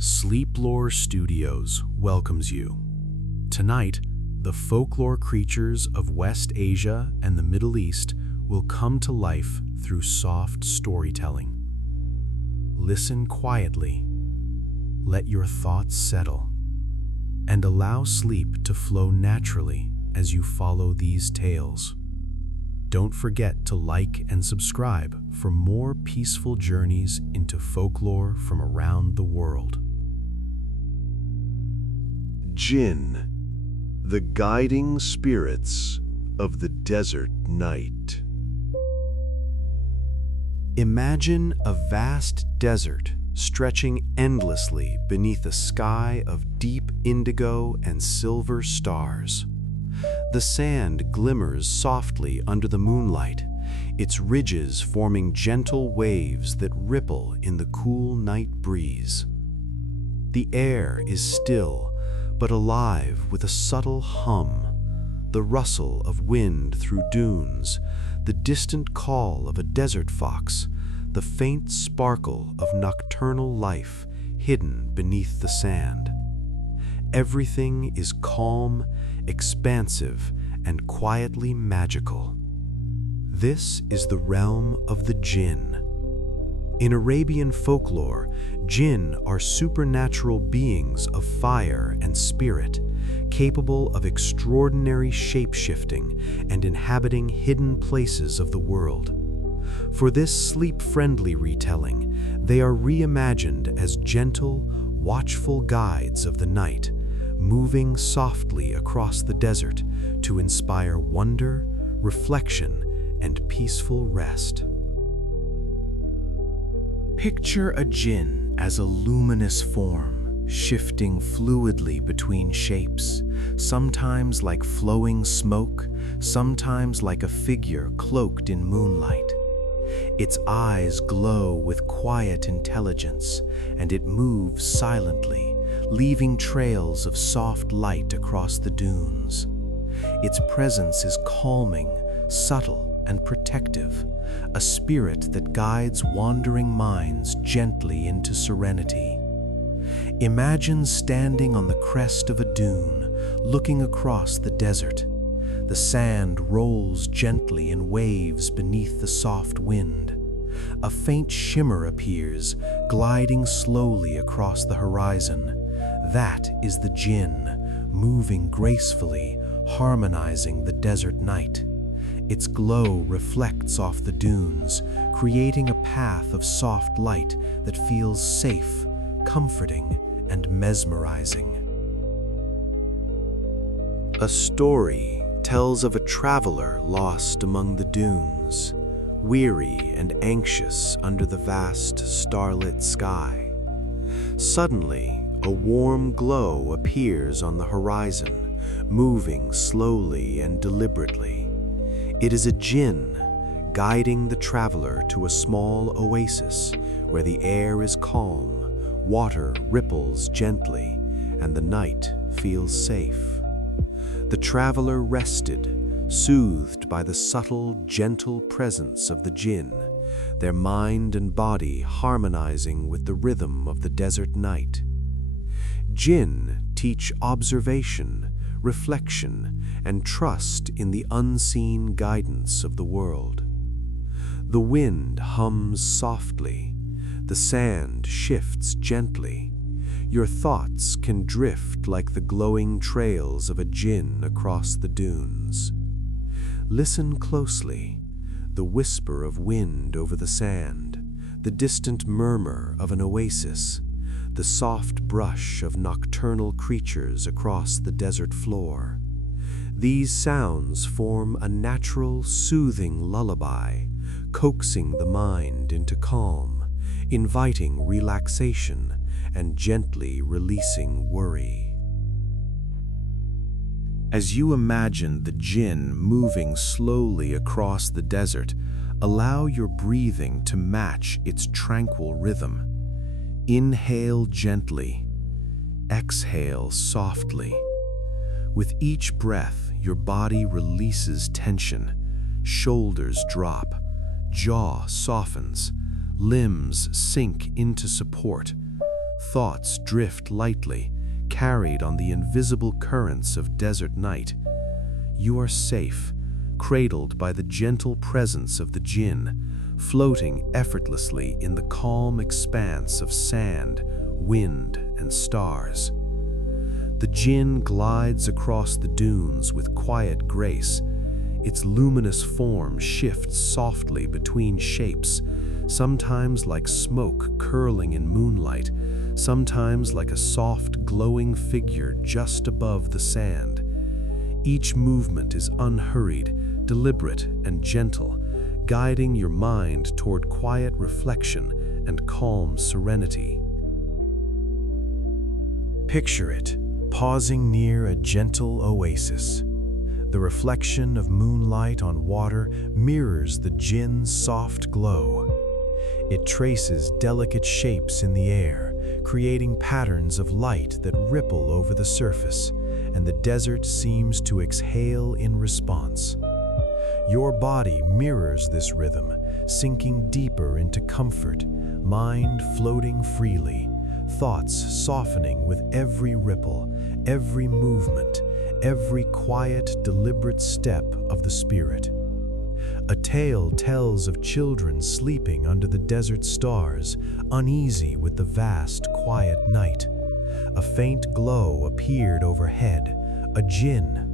Folklore Studios welcomes you. Tonight, the folklore creatures of West Asia and the Middle East will come to life through soft storytelling. Listen quietly, let your thoughts settle, and allow sleep to flow naturally as you follow these tales. Don't forget to like and subscribe for more peaceful journeys into folklore from around the world. Jinn, the guiding spirits of the desert night. Imagine a vast desert stretching endlessly beneath a sky of deep indigo and silver stars. The sand glimmers softly under the moonlight, its ridges forming gentle waves that ripple in the cool night breeze. The air is still, but alive with a subtle hum, the rustle of wind through dunes, the distant call of a desert fox, the faint sparkle of nocturnal life hidden beneath the sand. Everything is calm, expansive, and quietly magical. This is the realm of the jinn. In Arabian folklore, jinn are supernatural beings of fire and spirit, capable of extraordinary shape-shifting and inhabiting hidden places of the world. For this sleep-friendly retelling, they are reimagined as gentle, watchful guides of the night, moving softly across the desert to inspire wonder, reflection, and peaceful rest. Picture a jinn as a luminous form, shifting fluidly between shapes, sometimes like flowing smoke, sometimes like a figure cloaked in moonlight. Its eyes glow with quiet intelligence, and it moves silently, leaving trails of soft light across the dunes. Its presence is calming, subtle, and protective, a spirit that guides wandering minds gently into serenity. Imagine standing on the crest of a dune, looking across the desert. The sand rolls gently in waves beneath the soft wind. A faint shimmer appears, gliding slowly across the horizon. That is the jinn, moving gracefully, harmonizing the desert night. Its glow reflects off the dunes, creating a path of soft light that feels safe, comforting, and mesmerizing. A story tells of a traveler lost among the dunes, weary and anxious under the vast starlit sky. Suddenly, a warm glow appears on the horizon, moving slowly and deliberately. It is a jinn, guiding the traveler to a small oasis where the air is calm, water ripples gently, and the night feels safe. The traveler rested, soothed by the subtle, gentle presence of the jinn, their mind and body harmonizing with the rhythm of the desert night. Jinn teach observation, reflection, and trust in the unseen guidance of the world. The wind hums softly, the sand shifts gently. Your thoughts can drift like the glowing trails of a jinn across the dunes. Listen closely, the whisper of wind over the sand, the distant murmur of an oasis, the soft brush of nocturnal creatures across the desert floor. These sounds form a natural, soothing lullaby, coaxing the mind into calm, inviting relaxation, and gently releasing worry. As you imagine the jinn moving slowly across the desert, allow your breathing to match its tranquil rhythm. Inhale gently, exhale softly. With each breath, your body releases tension, shoulders drop, jaw softens, limbs sink into support, Thoughts drift lightly, carried on the invisible currents of desert night. You are safe, cradled by the gentle presence of the jinn, floating effortlessly in the calm expanse of sand, wind, and stars. The jinn glides across the dunes with quiet grace. Its luminous form shifts softly between shapes, sometimes like smoke curling in moonlight, sometimes like a soft, glowing figure just above the sand. Each movement is unhurried, deliberate, and gentle, guiding your mind toward quiet reflection and calm serenity. Picture it, pausing near a gentle oasis. The reflection of moonlight on water mirrors the jinn's soft glow. It traces delicate shapes in the air, creating patterns of light that ripple over the surface, and the desert seems to exhale in response. Your body mirrors this rhythm, sinking deeper into comfort, mind floating freely, thoughts softening with every ripple, every movement, every quiet, deliberate step of the spirit. A tale tells of children sleeping under the desert stars, uneasy with the vast, quiet night. A faint glow appeared overhead, a jinn.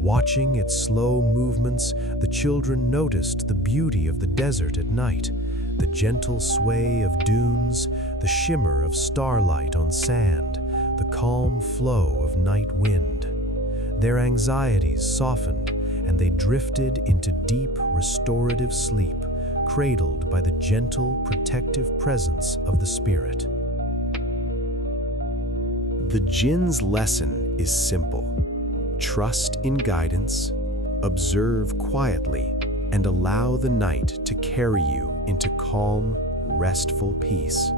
Watching its slow movements, the children noticed the beauty of the desert at night, the gentle sway of dunes, the shimmer of starlight on sand, the calm flow of night wind. Their anxieties softened, and they drifted into deep, restorative sleep, cradled by the gentle, protective presence of the spirit. The jinn's lesson is simple. Trust in guidance, observe quietly, and allow the night to carry you into calm, restful peace.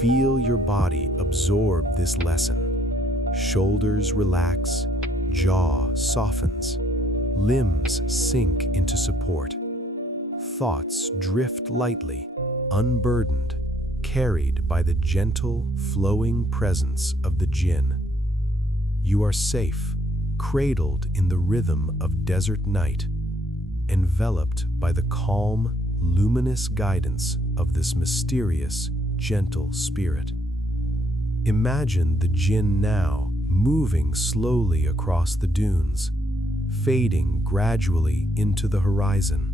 Feel your body absorb this lesson. Shoulders relax, jaw softens, limbs sink into support. Thoughts drift lightly, unburdened, carried by the gentle, flowing presence of the jinn. You are safe, cradled in the rhythm of desert night, enveloped by the calm, luminous guidance of this mysterious, gentle spirit. Imagine the jinn now moving slowly across the dunes, fading gradually into the horizon.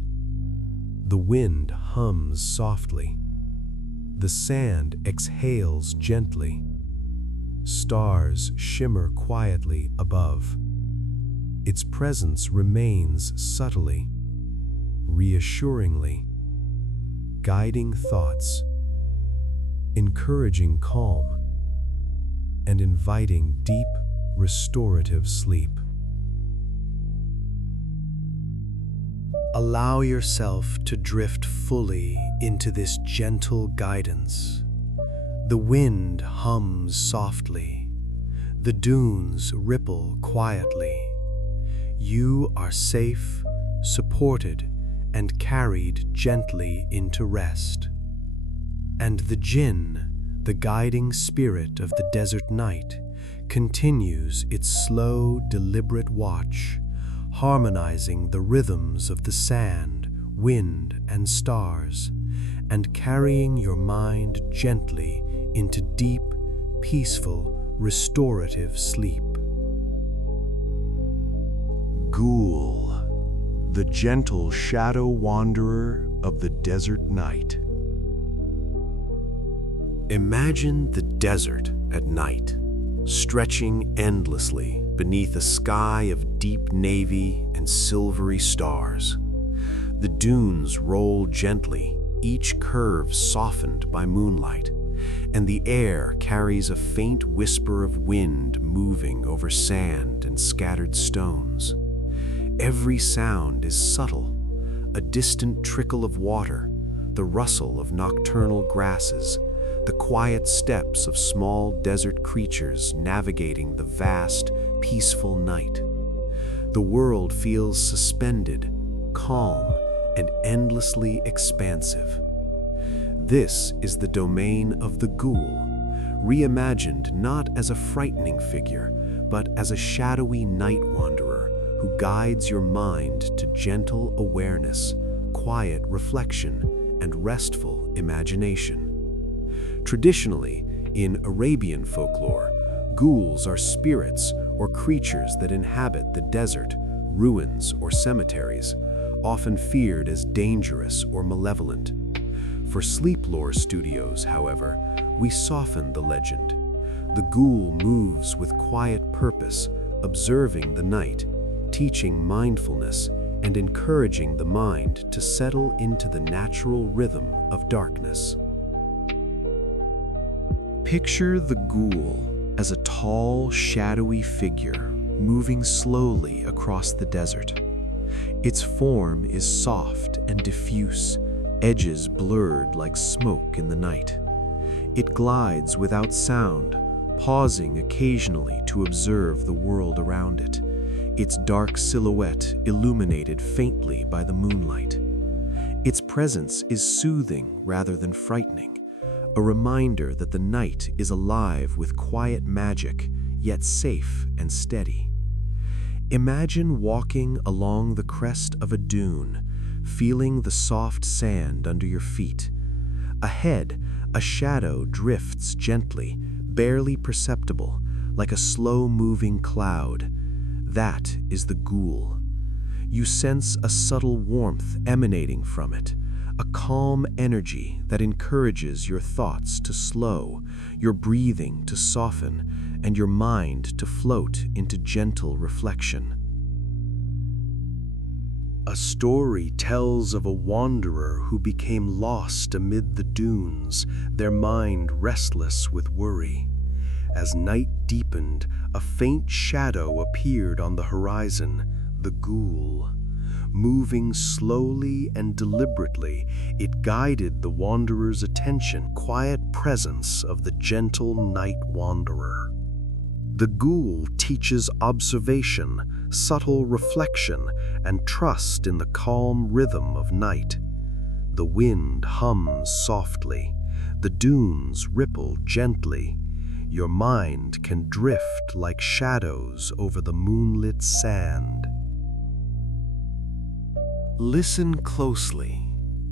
The wind hums softly. The sand exhales gently. Stars shimmer quietly above. Its presence remains subtly, reassuringly, guiding thoughts, encouraging calm, and inviting deep, restorative sleep. Allow yourself to drift fully into this gentle guidance. The wind hums softly. The dunes ripple quietly. You are safe, supported, and carried gently into rest. And the jinn, the guiding spirit of the desert night, continues its slow, deliberate watch, harmonizing the rhythms of the sand, wind, and stars, and carrying your mind gently into deep, peaceful, restorative sleep. Ghoul, the gentle shadow wanderer of the desert night. Imagine the desert at night, stretching endlessly beneath a sky of deep navy and silvery stars. The dunes roll gently, each curve softened by moonlight, and the air carries a faint whisper of wind moving over sand and scattered stones. Every sound is subtle, a distant trickle of water, the rustle of nocturnal grasses, the quiet steps of small desert creatures navigating the vast, peaceful night. The world feels suspended, calm, and endlessly expansive. This is the domain of the ghoul, reimagined not as a frightening figure, but as a shadowy night wanderer who guides your mind to gentle awareness, quiet reflection, and restful imagination. Traditionally, in Arabian folklore, ghouls are spirits or creatures that inhabit the desert, ruins, or cemeteries, often feared as dangerous or malevolent. For sleep lore studios, however, we soften the legend. The ghoul moves with quiet purpose, observing the night, teaching mindfulness, and encouraging the mind to settle into the natural rhythm of darkness. Picture the ghoul as a tall, shadowy figure moving slowly across the desert. Its form is soft and diffuse, edges blurred like smoke in the night. It glides without sound, pausing occasionally to observe the world around it, its dark silhouette illuminated faintly by the moonlight. Its presence is soothing rather than frightening, a reminder that the night is alive with quiet magic, yet safe and steady. Imagine walking along the crest of a dune, feeling the soft sand under your feet. Ahead, a shadow drifts gently, barely perceptible, like a slow-moving cloud. That is the ghoul. You sense a subtle warmth emanating from it, a calm energy that encourages your thoughts to slow, your breathing to soften, and your mind to float into gentle reflection. A story tells of a wanderer who became lost amid the dunes, their mind restless with worry. As night deepened, a faint shadow appeared on the horizon, the ghoul. Moving slowly and deliberately, it guided the wanderer's attention, quiet presence of the gentle night wanderer. The ghoul teaches observation, subtle reflection, and trust in the calm rhythm of night. The wind hums softly, the dunes ripple gently. Your mind can drift like shadows over the moonlit sand. Listen closely.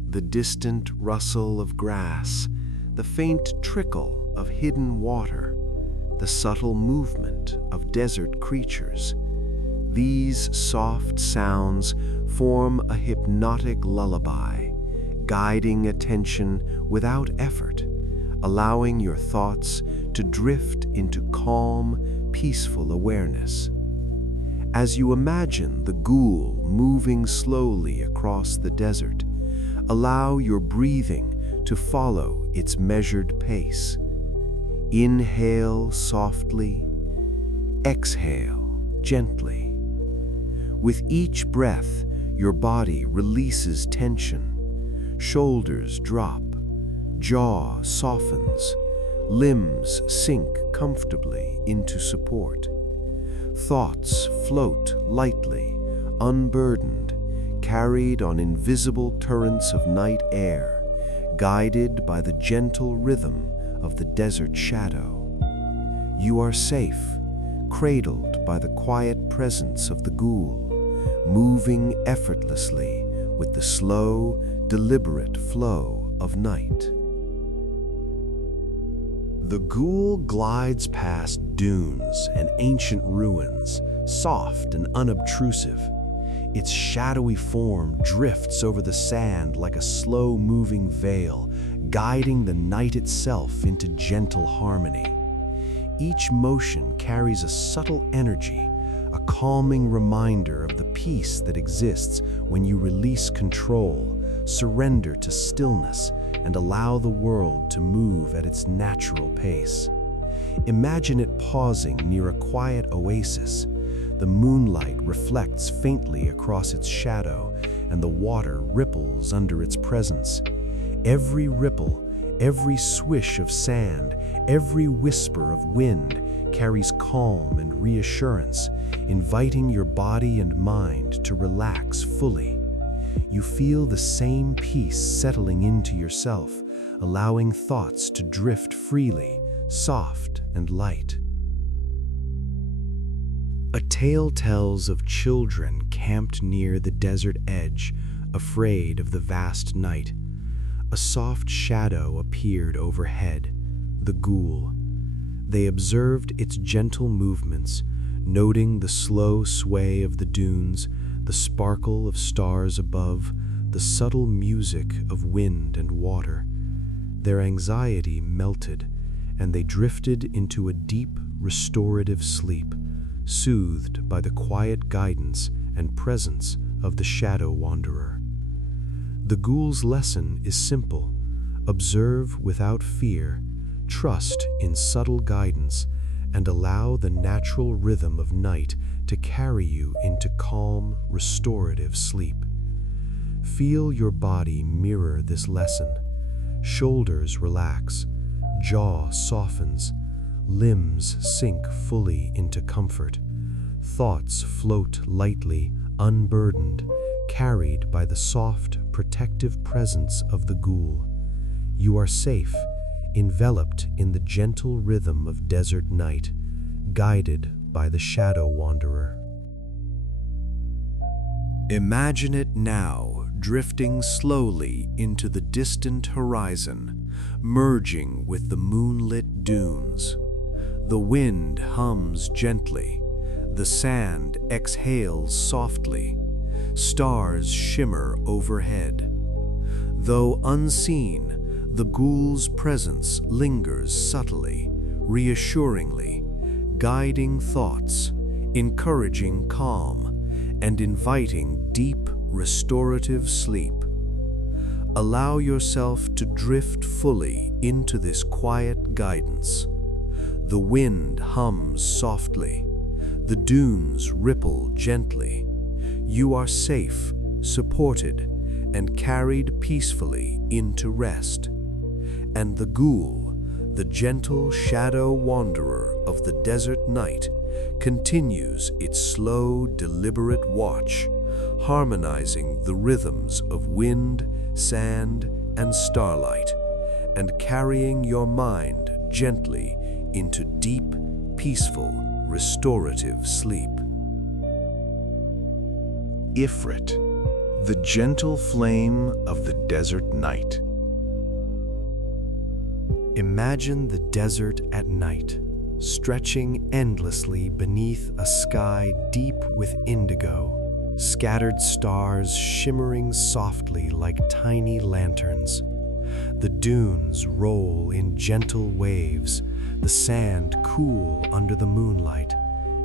The distant rustle of grass, the faint trickle of hidden water, the subtle movement of desert creatures. These soft sounds form a hypnotic lullaby, guiding attention without effort, allowing your thoughts to drift into calm, peaceful awareness. As you imagine the ghoul moving slowly across the desert, allow your breathing to follow its measured pace. Inhale softly, exhale gently. With each breath, your body releases tension. Shoulders drop, jaw softens, limbs sink comfortably into support. Thoughts float lightly, unburdened, carried on invisible currents of night air, guided by the gentle rhythm of the desert shadow. You are safe, cradled by the quiet presence of the ghoul, moving effortlessly with the slow, deliberate flow of night. The ghoul glides past dunes and ancient ruins, soft and unobtrusive. Its shadowy form drifts over the sand like a slow-moving veil, guiding the night itself into gentle harmony. Each motion carries a subtle energy, a calming reminder of the peace that exists when you release control, surrender to stillness, and allow the world to move at its natural pace. Imagine it pausing near a quiet oasis. The moonlight reflects faintly across its shadow, and the water ripples under its presence. Every ripple, every swish of sand, every whisper of wind carries calm and reassurance, inviting your body and mind to relax fully. You feel the same peace settling into yourself, allowing thoughts to drift freely, soft and light. A tale tells of children camped near the desert edge, afraid of the vast night. A soft shadow appeared overhead, the ghoul. They observed its gentle movements, noting the slow sway of the dunes, the sparkle of stars above, the subtle music of wind and water. Their anxiety melted, and they drifted into a deep, restorative sleep, soothed by the quiet guidance and presence of the shadow wanderer. The ghoul's lesson is simple: observe without fear, trust in subtle guidance, and allow the natural rhythm of night to carry you into calm, restorative sleep. Feel your body mirror this lesson. Shoulders relax, jaw softens, limbs sink fully into comfort. Thoughts float lightly, unburdened, carried by the soft, protective presence of the ghoul. You are safe, enveloped in the gentle rhythm of desert night, guided by the shadow wanderer. Imagine it now, drifting slowly into the distant horizon, merging with the moonlit dunes. The wind hums gently, the sand exhales softly, stars shimmer overhead. Though unseen, the ghoul's presence lingers subtly, reassuringly, guiding thoughts, encouraging calm, and inviting deep, restorative sleep. Allow yourself to drift fully into this quiet guidance. The wind hums softly, the dunes ripple gently. You are safe, supported, and carried peacefully into rest. And the ghoul, the gentle shadow wanderer of the desert night, continues its slow, deliberate watch, harmonizing the rhythms of wind, sand, and starlight, and carrying your mind gently into deep, peaceful, restorative sleep. Ifrit, the gentle flame of the desert night. Imagine the desert at night, stretching endlessly beneath a sky deep with indigo, scattered stars shimmering softly like tiny lanterns. The dunes roll in gentle waves, the sand cool under the moonlight,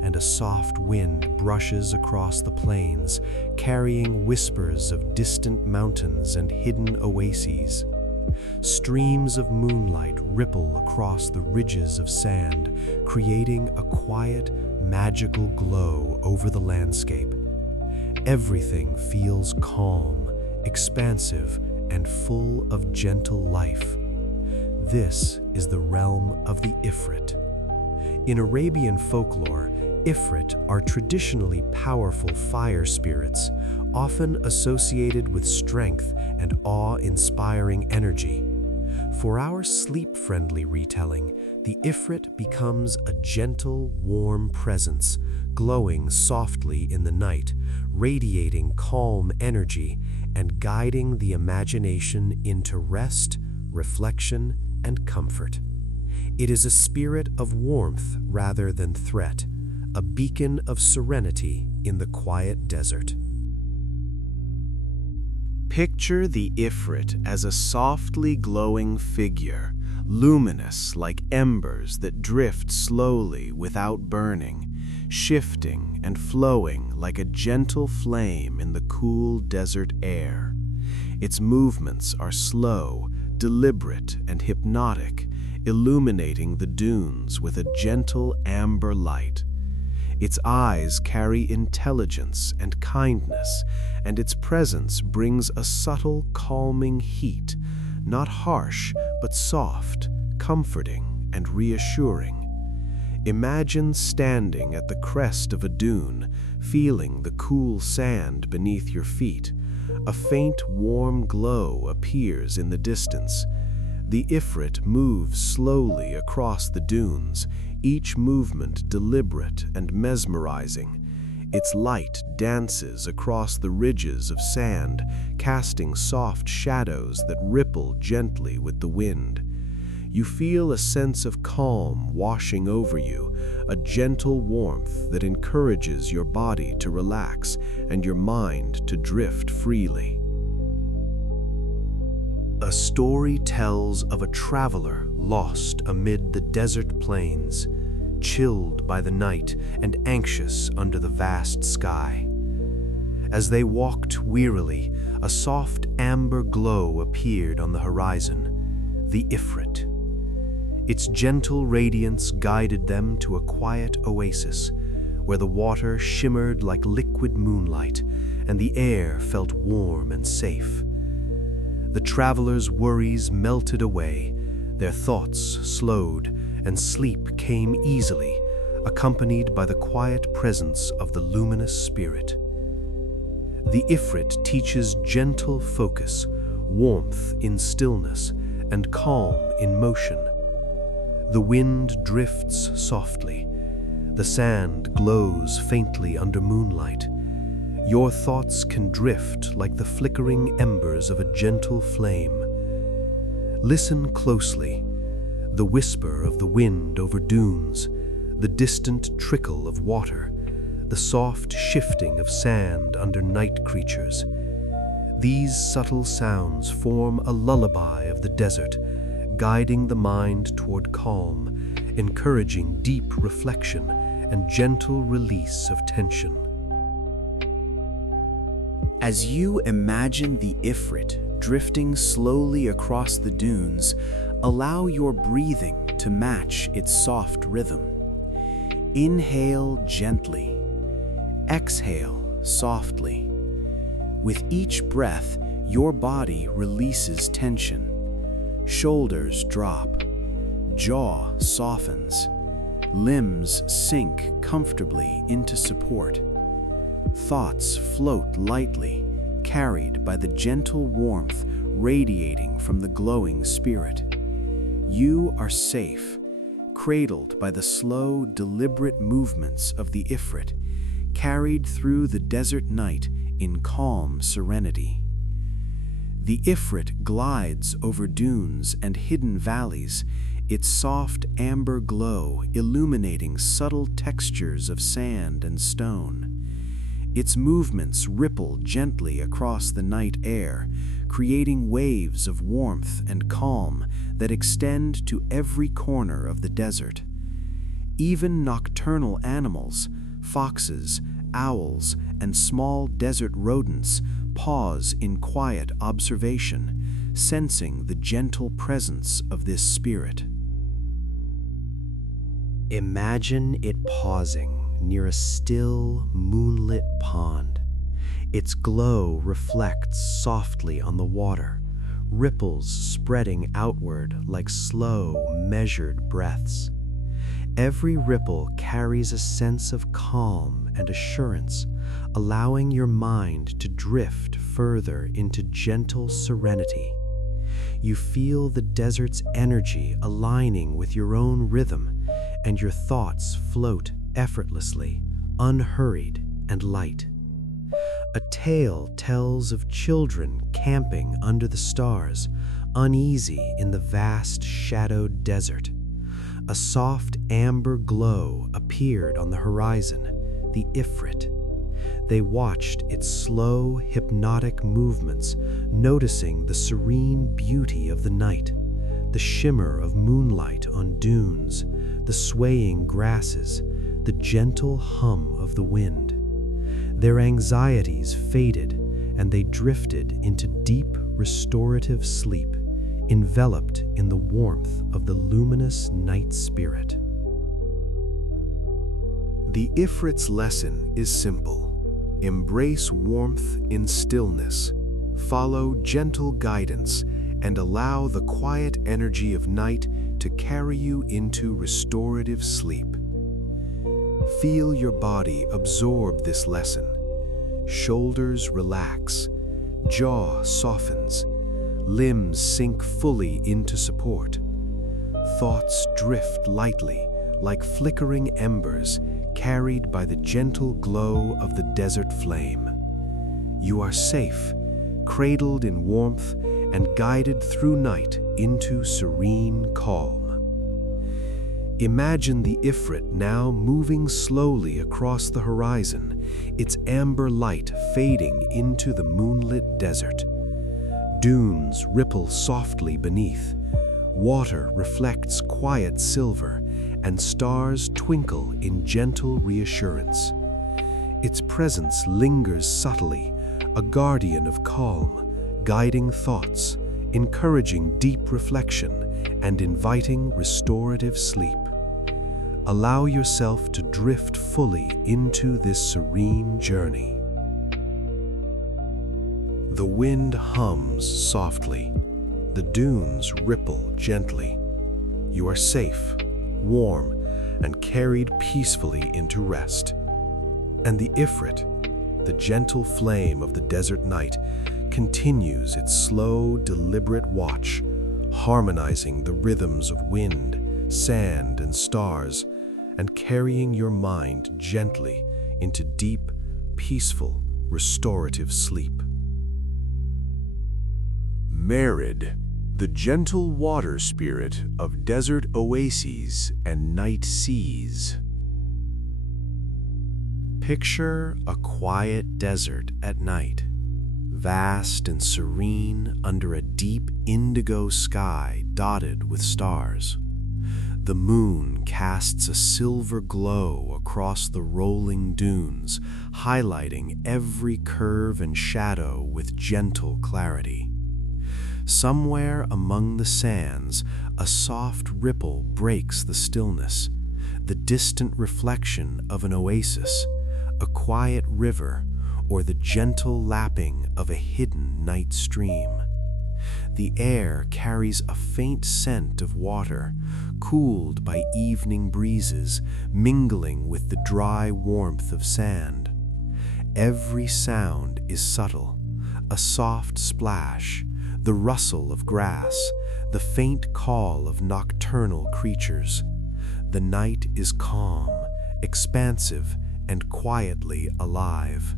and a soft wind brushes across the plains, carrying whispers of distant mountains and hidden oases. Streams of moonlight ripple across the ridges of sand, creating a quiet, magical glow over the landscape. Everything feels calm, expansive, and full of gentle life. This is the realm of the Ifrit. In Arabian folklore, Ifrit are traditionally powerful fire spirits, often associated with strength and awe-inspiring energy. For our sleep-friendly retelling, the Ifrit becomes a gentle, warm presence, glowing softly in the night, radiating calm energy, and guiding the imagination into rest, reflection, and comfort. It is a spirit of warmth rather than threat, a beacon of serenity in the quiet desert. Picture the Ifrit as a softly glowing figure, luminous like embers that drift slowly without burning, shifting and flowing like a gentle flame in the cool desert air. Its movements are slow, deliberate, and hypnotic, illuminating the dunes with a gentle amber light. Its eyes carry intelligence and kindness, and its presence brings a subtle, calming heat, not harsh, but soft, comforting, and reassuring. Imagine standing at the crest of a dune, feeling the cool sand beneath your feet. A faint, warm glow appears in the distance. The Ifrit moves slowly across the dunes, each movement deliberate and mesmerizing. Its light dances across the ridges of sand, casting soft shadows that ripple gently with the wind. You feel a sense of calm washing over you, a gentle warmth that encourages your body to relax and your mind to drift freely. A story tells of a traveler lost amid the desert plains, chilled by the night and anxious under the vast sky. As they walked wearily, a soft amber glow appeared on the horizon, the Ifrit. Its gentle radiance guided them to a quiet oasis, where the water shimmered like liquid moonlight and the air felt warm and safe. The travelers' worries melted away, their thoughts slowed, and sleep came easily, accompanied by the quiet presence of the luminous spirit. The Ifrit teaches gentle focus, warmth in stillness, and calm in motion. The wind drifts softly. The sand glows faintly under moonlight. Your thoughts can drift like the flickering embers of a gentle flame. Listen closely. The whisper of the wind over dunes, the distant trickle of water, the soft shifting of sand under night creatures. These subtle sounds form a lullaby of the desert, guiding the mind toward calm, encouraging deep reflection and gentle release of tension. As you imagine the Ifrit drifting slowly across the dunes, allow your breathing to match its soft rhythm. Inhale gently. Exhale softly. With each breath, your body releases tension. Shoulders drop. Jaw softens. Limbs sink comfortably into support. Thoughts float lightly, carried by the gentle warmth radiating from the glowing spirit. You are safe, cradled by the slow, deliberate movements of the Ifrit, carried through the desert night in calm serenity. The Ifrit glides over dunes and hidden valleys, its soft amber glow illuminating subtle textures of sand and stone. Its movements ripple gently across the night air, creating waves of warmth and calm that extend to every corner of the desert. Even nocturnal animals, foxes, owls, and small desert rodents pause in quiet observation, sensing the gentle presence of this spirit. Imagine it pausing near a still, moonlit pond. Its glow reflects softly on the water, ripples spreading outward like slow, measured breaths. Every ripple carries a sense of calm and assurance, allowing your mind to drift further into gentle serenity. You feel the desert's energy aligning with your own rhythm, and your thoughts float effortlessly, unhurried and light. A tale tells of children camping under the stars, uneasy in the vast shadowed desert. A soft amber glow appeared on the horizon, the Ifrit. They watched its slow, hypnotic movements, noticing the serene beauty of the night, the shimmer of moonlight on dunes, the swaying grasses, the gentle hum of the wind. Their anxieties faded, and they drifted into deep, restorative sleep, enveloped in the warmth of the luminous night spirit. The Ifrit's lesson is simple. Embrace warmth in stillness, follow gentle guidance, and allow the quiet energy of night to carry you into restorative sleep. Feel your body absorb this lesson. Shoulders relax, jaw softens, limbs sink fully into support. Thoughts drift lightly, like flickering embers carried by the gentle glow of the desert flame. You are safe, cradled in warmth and guided through night into serene calm. Imagine the Ifrit now moving slowly across the horizon, its amber light fading into the moonlit desert. Dunes ripple softly beneath, water reflects quiet silver, and stars twinkle in gentle reassurance. Its presence lingers subtly, a guardian of calm, guiding thoughts, encouraging deep reflection, and inviting restorative sleep. Allow yourself to drift fully into this serene journey. The wind hums softly. The dunes ripple gently. You are safe, warm, and carried peacefully into rest. And the Ifrit, the gentle flame of the desert night, continues its slow, deliberate watch, harmonizing the rhythms of wind, sand, and stars, and carrying your mind gently into deep, peaceful, restorative sleep. Merid, the gentle water spirit of desert oases and night seas. Picture a quiet desert at night, vast and serene under a deep indigo sky dotted with stars. The moon casts a silver glow across the rolling dunes, highlighting every curve and shadow with gentle clarity. Somewhere among the sands, a soft ripple breaks the stillness, the distant reflection of an oasis, a quiet river, or the gentle lapping of a hidden night stream. The air carries a faint scent of water, cooled by evening breezes, mingling with the dry warmth of sand. Every sound is subtle, a soft splash, the rustle of grass, the faint call of nocturnal creatures. The night is calm, expansive, and quietly alive.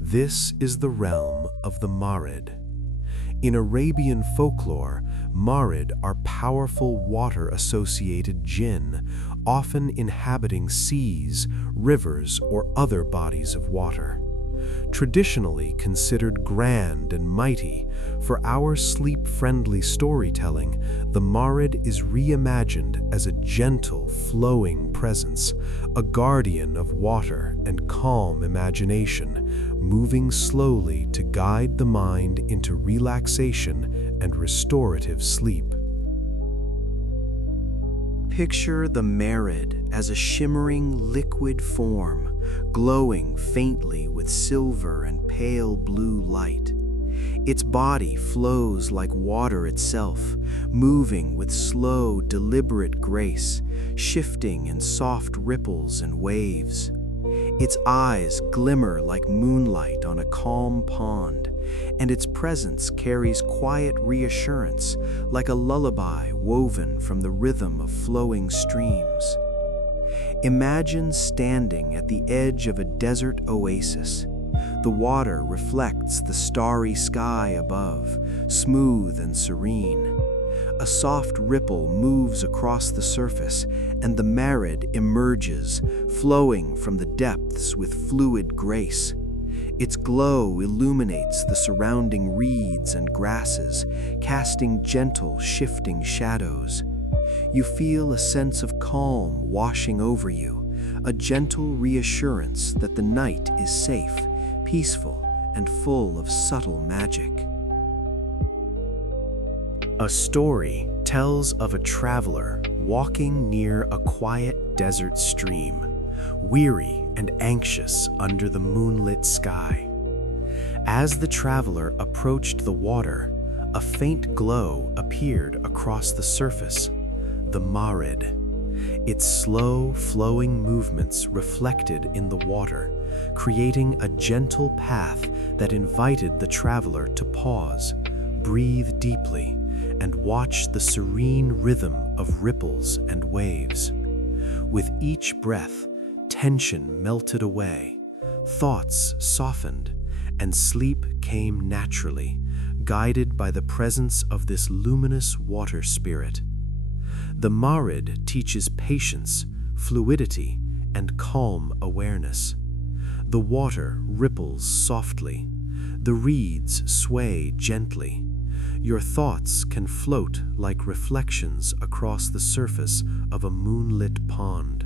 This is the realm of the Marid. In Arabian folklore, Marid are powerful water-associated jinn, often inhabiting seas, rivers, or other bodies of water. Traditionally considered grand and mighty, for our sleep-friendly storytelling, the Marid is reimagined as a gentle, flowing presence, a guardian of water and calm imagination, moving slowly to guide the mind into relaxation and restorative sleep. Picture the Marid as a shimmering liquid form, glowing faintly with silver and pale blue light. Its body flows like water itself, moving with slow, deliberate grace, shifting in soft ripples and waves. Its eyes glimmer like moonlight on a calm pond, and its presence carries quiet reassurance, like a lullaby woven from the rhythm of flowing streams. Imagine standing at the edge of a desert oasis. The water reflects the starry sky above, smooth and serene. A soft ripple moves across the surface, and the Marid emerges, flowing from the depths with fluid grace. Its glow illuminates the surrounding reeds and grasses, casting gentle, shifting shadows. You feel a sense of calm washing over you, a gentle reassurance that the night is safe, peaceful, and full of subtle magic. A story tells of a traveler walking near a quiet desert stream, weary and anxious under the moonlit sky. As the traveler approached the water, a faint glow appeared across the surface, the Marid. Its slow, flowing movements reflected in the water, creating a gentle path that invited the traveler to pause, Breathe deeply and watch the serene rhythm of ripples and waves. With each breath, tension melted away, thoughts softened, and sleep came naturally, guided by the presence of this luminous water spirit. The Marid teaches patience, fluidity, and calm awareness. The water ripples softly. The reeds sway gently. Your thoughts can float like reflections across the surface of a moonlit pond.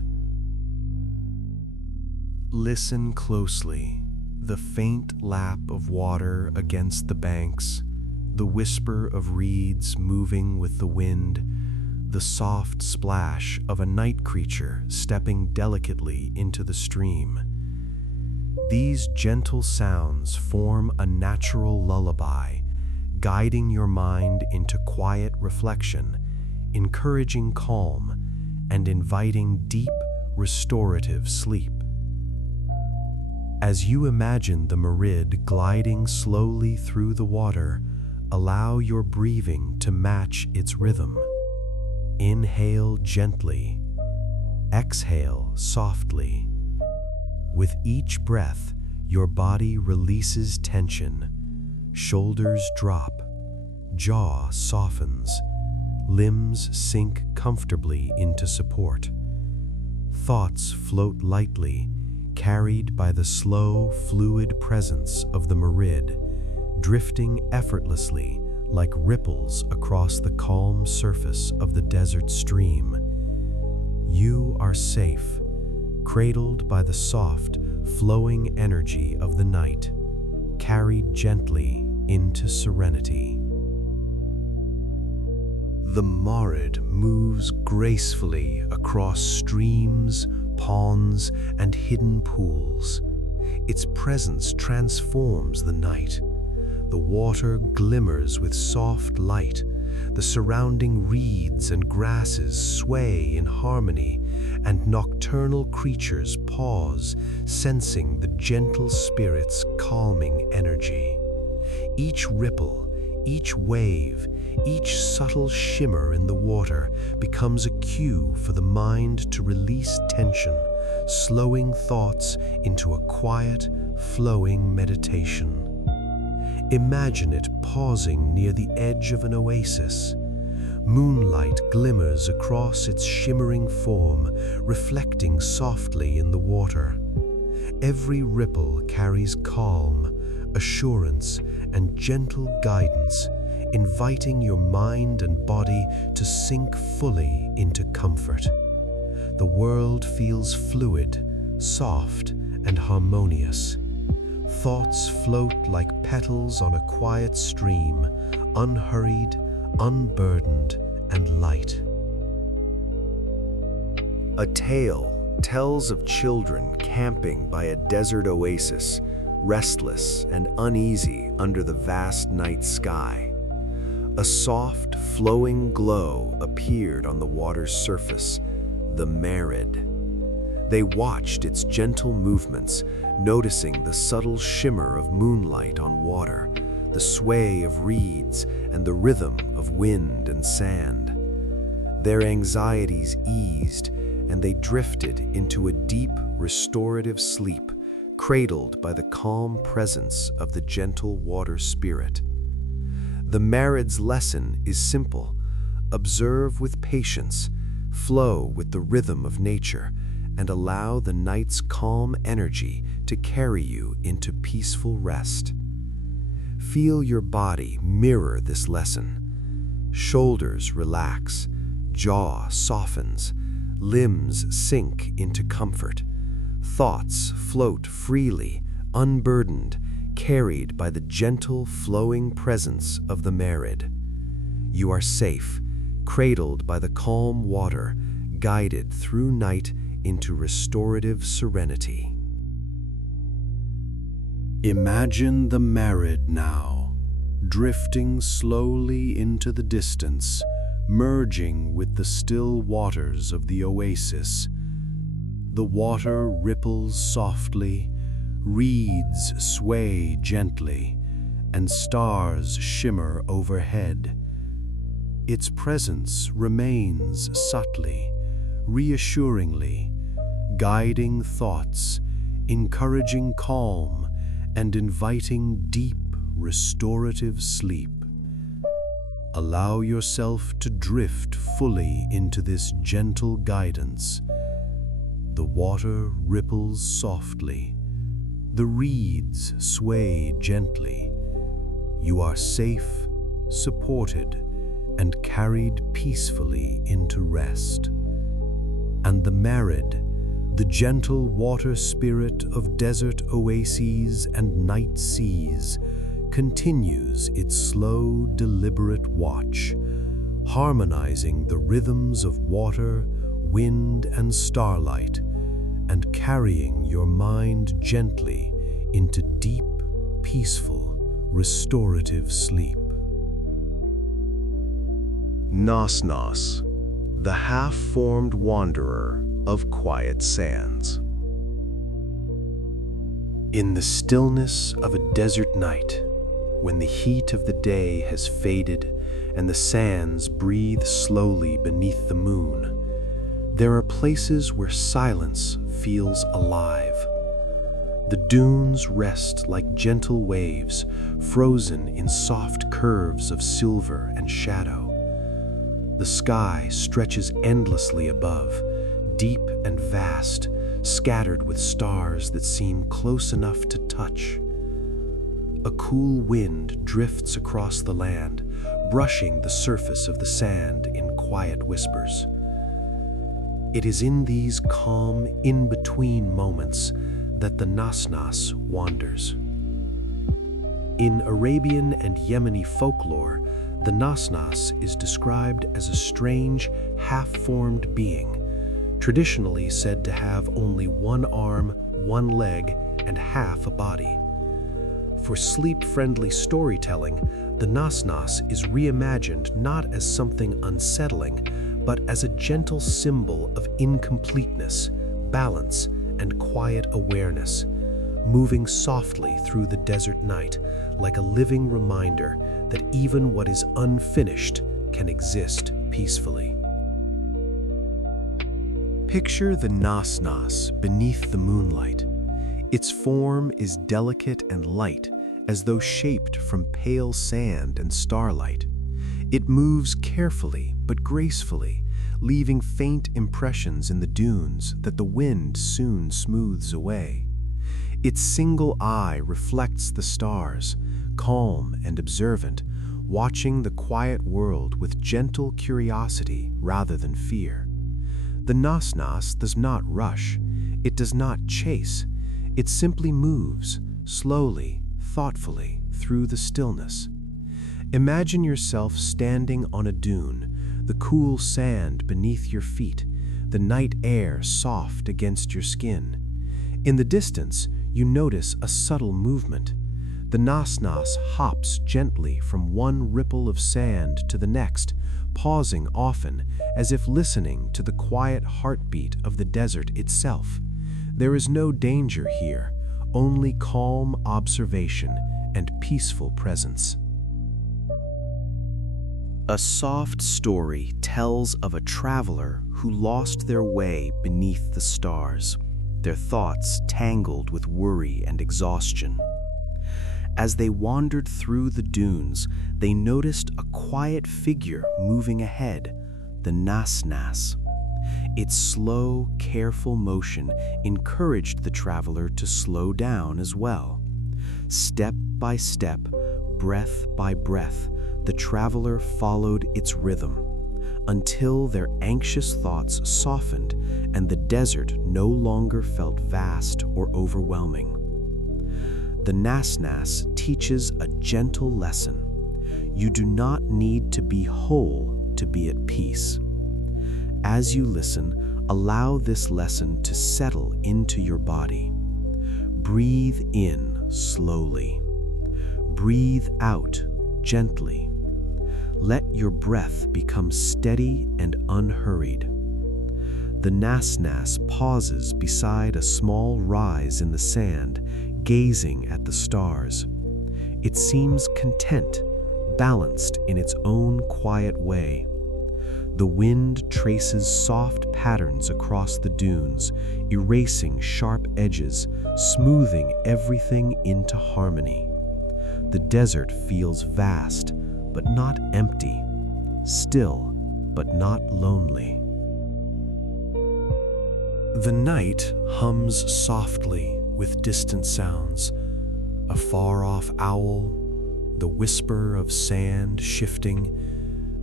Listen closely. The faint lap of water against the banks, the whisper of reeds moving with the wind, the soft splash of a night creature stepping delicately into the stream. These gentle sounds form a natural lullaby, guiding your mind into quiet reflection, encouraging calm, and inviting deep, restorative sleep. As you imagine the Marid gliding slowly through the water, allow your breathing to match its rhythm. Inhale gently, exhale softly. With each breath, your body releases tension. Shoulders drop, jaw softens, limbs sink comfortably into support. Thoughts float lightly, carried by the slow, fluid presence of the Marid, drifting effortlessly like ripples across the calm surface of the desert stream. You are safe, cradled by the soft, flowing energy of the night, carried gently into serenity. The Marid moves gracefully across streams, ponds, and hidden pools. Its presence transforms the night. The water glimmers with soft light. The surrounding reeds and grasses sway in harmony, and nocturnal creatures pause, sensing the gentle spirit's calming energy. Each ripple, each wave, each subtle shimmer in the water becomes a cue for the mind to release tension, slowing thoughts into a quiet, flowing meditation. Imagine it pausing near the edge of an oasis. Moonlight glimmers across its shimmering form, reflecting softly in the water. Every ripple carries calm, assurance, and gentle guidance, inviting your mind and body to sink fully into comfort. The world feels fluid, soft, and harmonious. Thoughts float like petals on a quiet stream, unhurried, unburdened, and light. A tale tells of children camping by a desert oasis, restless and uneasy under the vast night sky. A soft, flowing glow appeared on the water's surface, the Marid. They watched its gentle movements, noticing the subtle shimmer of moonlight on water, the sway of reeds, and the rhythm of wind and sand. Their anxieties eased, and they drifted into a deep, restorative sleep, cradled by the calm presence of the gentle water spirit. The Marid's lesson is simple: observe with patience, flow with the rhythm of nature, and allow the night's calm energy to carry you into peaceful rest. Feel your body mirror this lesson. Shoulders relax, jaw softens, limbs sink into comfort. Thoughts float freely, unburdened, carried by the gentle, flowing presence of the Marid. You are safe, cradled by the calm water, guided through night into restorative serenity. Imagine the Marid now, drifting slowly into the distance, merging with the still waters of the oasis. The water ripples softly, reeds sway gently, and stars shimmer overhead. Its presence remains subtly, reassuringly, guiding thoughts, encouraging calm, and inviting deep, restorative sleep. Allow yourself to drift fully into this gentle guidance. The water ripples softly. The reeds sway gently. You are safe, supported, and carried peacefully into rest. And the Marid, the gentle water spirit of desert oases and night seas, continues its slow, deliberate watch, harmonizing the rhythms of water, wind, and starlight, and carrying your mind gently into deep, peaceful, restorative sleep. Nos, the half-formed wanderer of quiet sands. In the stillness of a desert night, when the heat of the day has faded and the sands breathe slowly beneath the moon, there are places where silence feels alive. The dunes rest like gentle waves, frozen in soft curves of silver and shadow. The sky stretches endlessly above, deep and vast, scattered with stars that seem close enough to touch. A cool wind drifts across the land, brushing the surface of the sand in quiet whispers. It is in these calm, in-between moments that the Nas wanders. In Arabian and Yemeni folklore, the Nas is described as a strange, half-formed being, traditionally said to have only one arm, one leg, and half a body. For sleep-friendly storytelling, the Nas is reimagined not as something unsettling, but as a gentle symbol of incompleteness, balance, and quiet awareness, moving softly through the desert night like a living reminder that even what is unfinished can exist peacefully. Picture the Nas beneath the moonlight. Its form is delicate and light, as though shaped from pale sand and starlight. It moves carefully but gracefully, leaving faint impressions in the dunes that the wind soon smooths away. Its single eye reflects the stars, calm and observant, watching the quiet world with gentle curiosity rather than fear. The Nas does not rush. It does not chase. It simply moves, slowly, thoughtfully, through the stillness. Imagine yourself standing on a dune, the cool sand beneath your feet, the night air soft against your skin. In the distance, you notice a subtle movement. The Nas hops gently from one ripple of sand to the next, pausing often, as if listening to the quiet heartbeat of the desert itself. There is no danger here, only calm observation and peaceful presence. A soft story tells of a traveler who lost their way beneath the stars, their thoughts tangled with worry and exhaustion. As they wandered through the dunes, they noticed a quiet figure moving ahead, the Nas. Its slow, careful motion encouraged the traveler to slow down as well. Step by step, breath by breath, the traveler followed its rhythm, until their anxious thoughts softened and the desert no longer felt vast or overwhelming. The Nas teaches a gentle lesson. You do not need to be whole to be at peace. As you listen, allow this lesson to settle into your body. Breathe in slowly. Breathe out gently. Let your breath become steady and unhurried. The Nas pauses beside a small rise in the sand, gazing at the stars. It seems content, balanced in its own quiet way. The wind traces soft patterns across the dunes, erasing sharp edges, smoothing everything into harmony. The desert feels vast, but not empty, still, but not lonely. The night hums softly with distant sounds, a far-off owl, the whisper of sand shifting,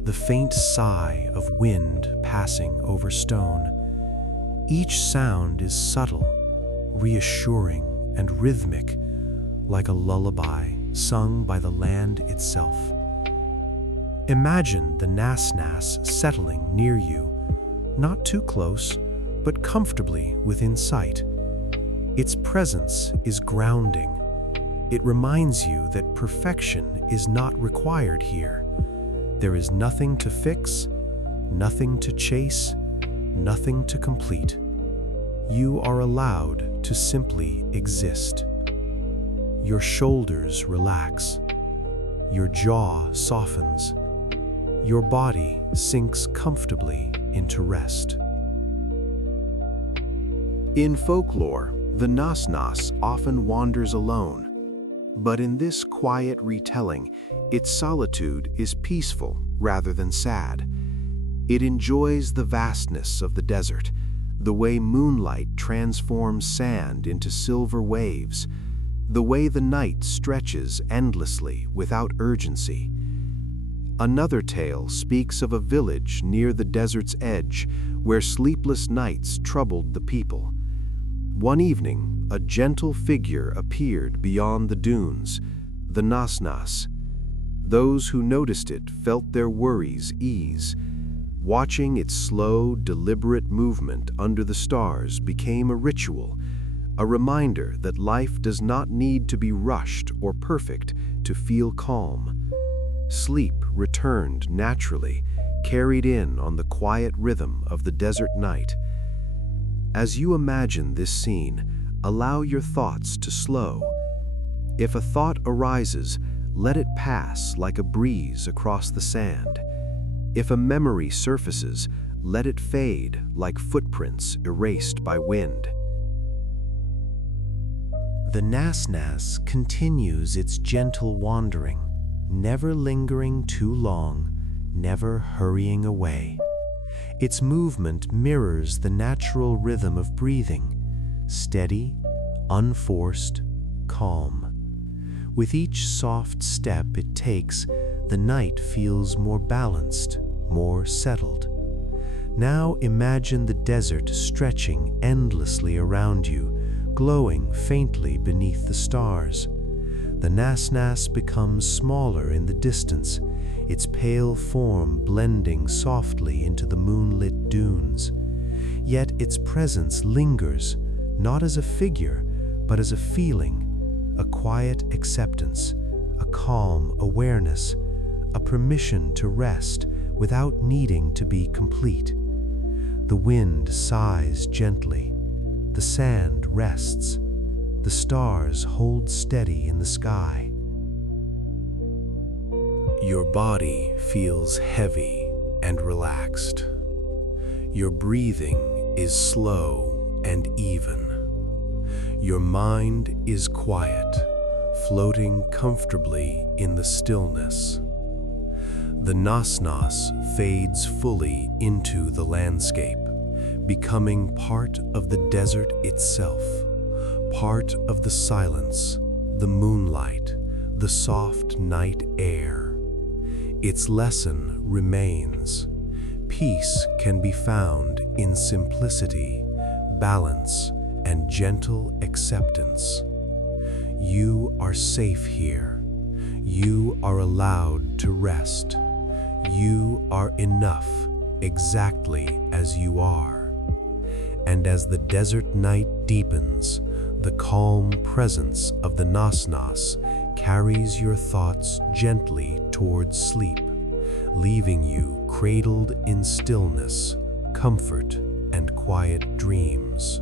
the faint sigh of wind passing over stone. Each sound is subtle, reassuring, and rhythmic, like a lullaby sung by the land itself. Imagine the Nas settling near you, not too close, but comfortably within sight. Its presence is grounding. It reminds you that perfection is not required here. There is nothing to fix, nothing to chase, nothing to complete. You are allowed to simply exist. Your shoulders relax. Your jaw softens. Your body sinks comfortably into rest. In folklore, the Nas often wanders alone. But in this quiet retelling, its solitude is peaceful rather than sad. It enjoys the vastness of the desert, the way moonlight transforms sand into silver waves, the way the night stretches endlessly without urgency. Another tale speaks of a village near the desert's edge where sleepless nights troubled the people. One evening, a gentle figure appeared beyond the dunes, the Nas. Those who noticed it felt their worries ease. Watching its slow, deliberate movement under the stars became a ritual, a reminder that life does not need to be rushed or perfect to feel calm. Sleep returned naturally, carried in on the quiet rhythm of the desert night. As you imagine this scene, allow your thoughts to slow. If a thought arises, let it pass like a breeze across the sand. If a memory surfaces, let it fade like footprints erased by wind. The Nas continues its gentle wandering, never lingering too long, never hurrying away. Its movement mirrors the natural rhythm of breathing, steady, unforced, calm. With each soft step it takes, the night feels more balanced, more settled. Now imagine the desert stretching endlessly around you, glowing faintly beneath the stars. The Nas becomes smaller in the distance, its pale form blending softly into the moonlit dunes. Yet its presence lingers, not as a figure, but as a feeling, a quiet acceptance, a calm awareness, a permission to rest without needing to be complete. The wind sighs gently, the sand rests, the stars hold steady in the sky. Your body feels heavy and relaxed. Your breathing is slow and even. Your mind is quiet, floating comfortably in the stillness. The Nas fades fully into the landscape, becoming part of the desert itself, part of the silence, the moonlight, the soft night air. Its lesson remains. Peace can be found in simplicity, balance, and gentle acceptance. You are safe here. You are allowed to rest. You are enough exactly as you are. And as the desert night deepens, the calm presence of the Nas carries your thoughts gently towards sleep, leaving you cradled in stillness, comfort, and quiet dreams.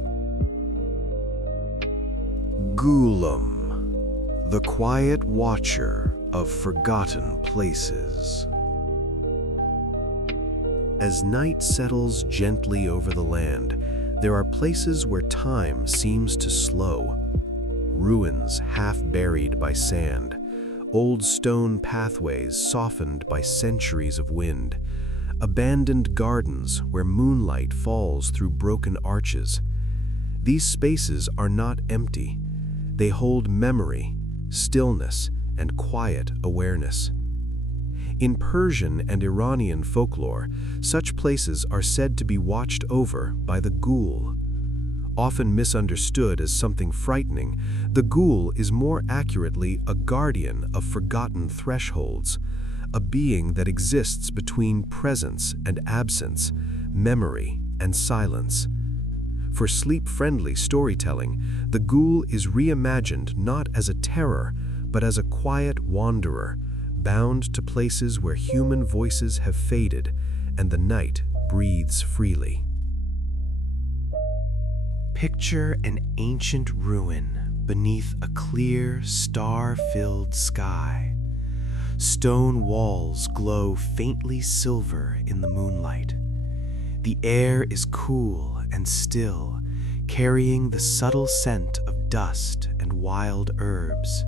Gulam, The quiet watcher of forgotten places. As night settles gently over the land, there are places where time seems to slow. Ruins half buried by sand, old stone pathways softened by centuries of wind, abandoned gardens where moonlight falls through broken arches. These spaces are not empty. They hold memory, stillness, and quiet awareness. In Persian and Iranian folklore, such places are said to be watched over by the ghoul. Often misunderstood as something frightening, the ghoul is more accurately a guardian of forgotten thresholds, a being that exists between presence and absence, memory and silence. For sleep-friendly storytelling, the ghoul is reimagined not as a terror, but as a quiet wanderer, bound to places where human voices have faded and the night breathes freely. Picture an ancient ruin beneath a clear, star-filled sky. Stone walls glow faintly silver in the moonlight. The air is cool and still, carrying the subtle scent of dust and wild herbs.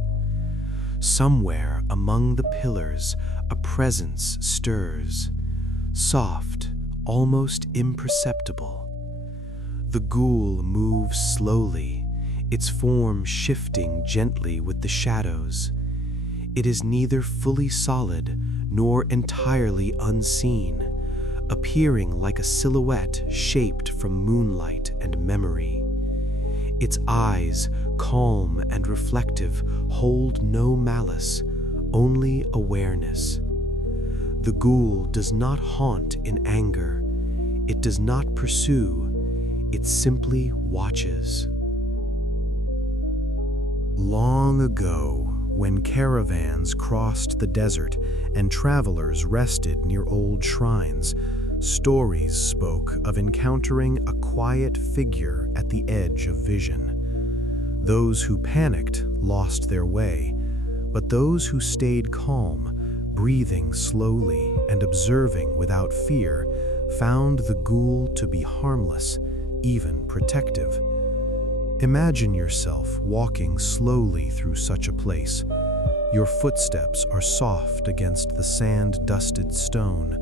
Somewhere among the pillars, a presence stirs, soft, almost imperceptible. The ghoul moves slowly, its form shifting gently with the shadows. It is neither fully solid nor entirely unseen, appearing like a silhouette shaped from moonlight and memory. Its eyes, calm and reflective, hold no malice, only awareness. The ghoul does not haunt in anger. It does not pursue. It simply watches. Long ago, when caravans crossed the desert and travelers rested near old shrines, stories spoke of encountering a quiet figure at the edge of vision. Those who panicked lost their way, but those who stayed calm, breathing slowly and observing without fear, found the ghoul to be harmless, even protective. Imagine yourself walking slowly through such a place. Your footsteps are soft against the sand-dusted stone.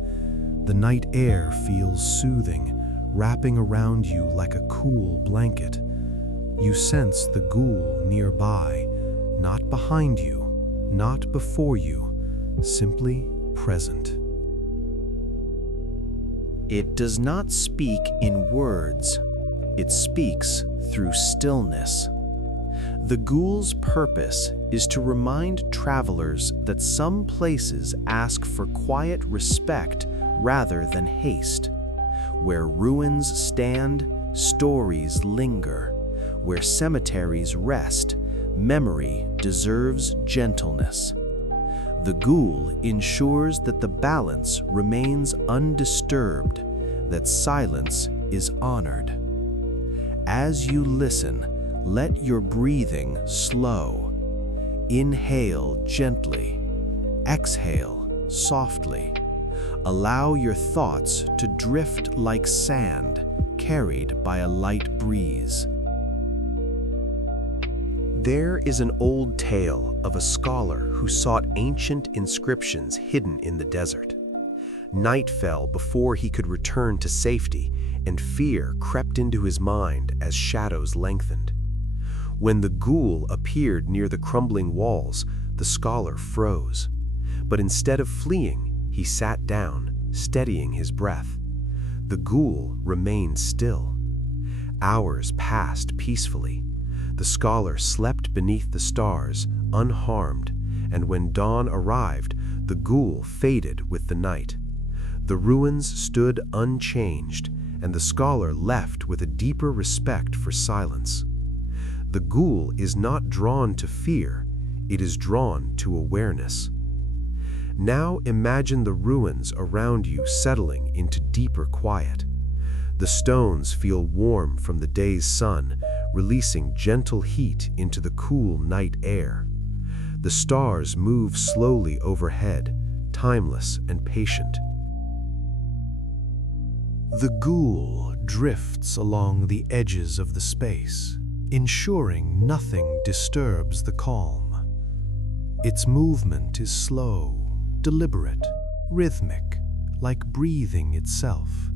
The night air feels soothing, wrapping around you like a cool blanket. You sense the ghoul nearby, not behind you, not before you, simply present. It does not speak in words. It speaks through stillness. The ghoul's purpose is to remind travelers that some places ask for quiet respect rather than haste. Where ruins stand, stories linger. Where cemeteries rest, memory deserves gentleness. The ghoul ensures that the balance remains undisturbed, that silence is honored. As you listen, let your breathing slow. Inhale gently, exhale softly. Allow your thoughts to drift like sand, carried by a light breeze. There is an old tale of a scholar who sought ancient inscriptions hidden in the desert. Night fell before he could return to safety, and fear crept into his mind as shadows lengthened. When the ghoul appeared near the crumbling walls, the scholar froze. But instead of fleeing, he sat down, steadying his breath. The ghoul remained still. Hours passed peacefully. The scholar slept beneath the stars, unharmed, and when dawn arrived, the ghoul faded with the night. The ruins stood unchanged, and the scholar left with a deeper respect for silence. The ghoul is not drawn to fear, it is drawn to awareness. Now imagine the ruins around you settling into deeper quiet. The stones feel warm from the day's sun, releasing gentle heat into the cool night air. The stars move slowly overhead, timeless and patient. The ghoul drifts along the edges of the space, ensuring nothing disturbs the calm. Its movement is slow, deliberate, rhythmic, like breathing itself.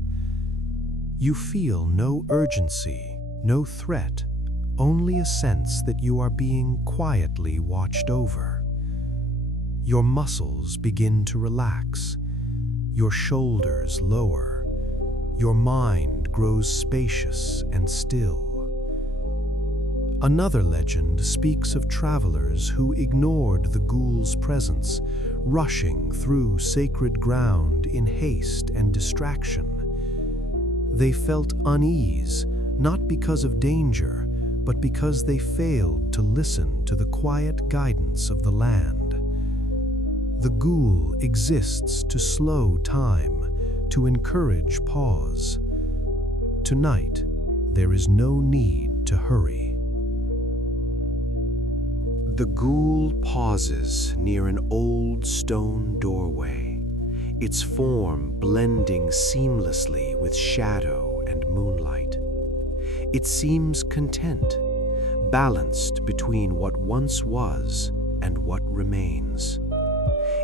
You feel no urgency, no threat, only a sense that you are being quietly watched over. Your muscles begin to relax, your shoulders lower, your mind grows spacious and still. Another legend speaks of travelers who ignored the ghoul's presence, rushing through sacred ground in haste and distraction. They felt unease, not because of danger, but because they failed to listen to the quiet guidance of the land. The ghoul exists to slow time, to encourage pause. Tonight, there is no need to hurry. The ghoul pauses near an old stone doorway, its form blending seamlessly with shadow and moonlight. It seems content, balanced between what once was and what remains.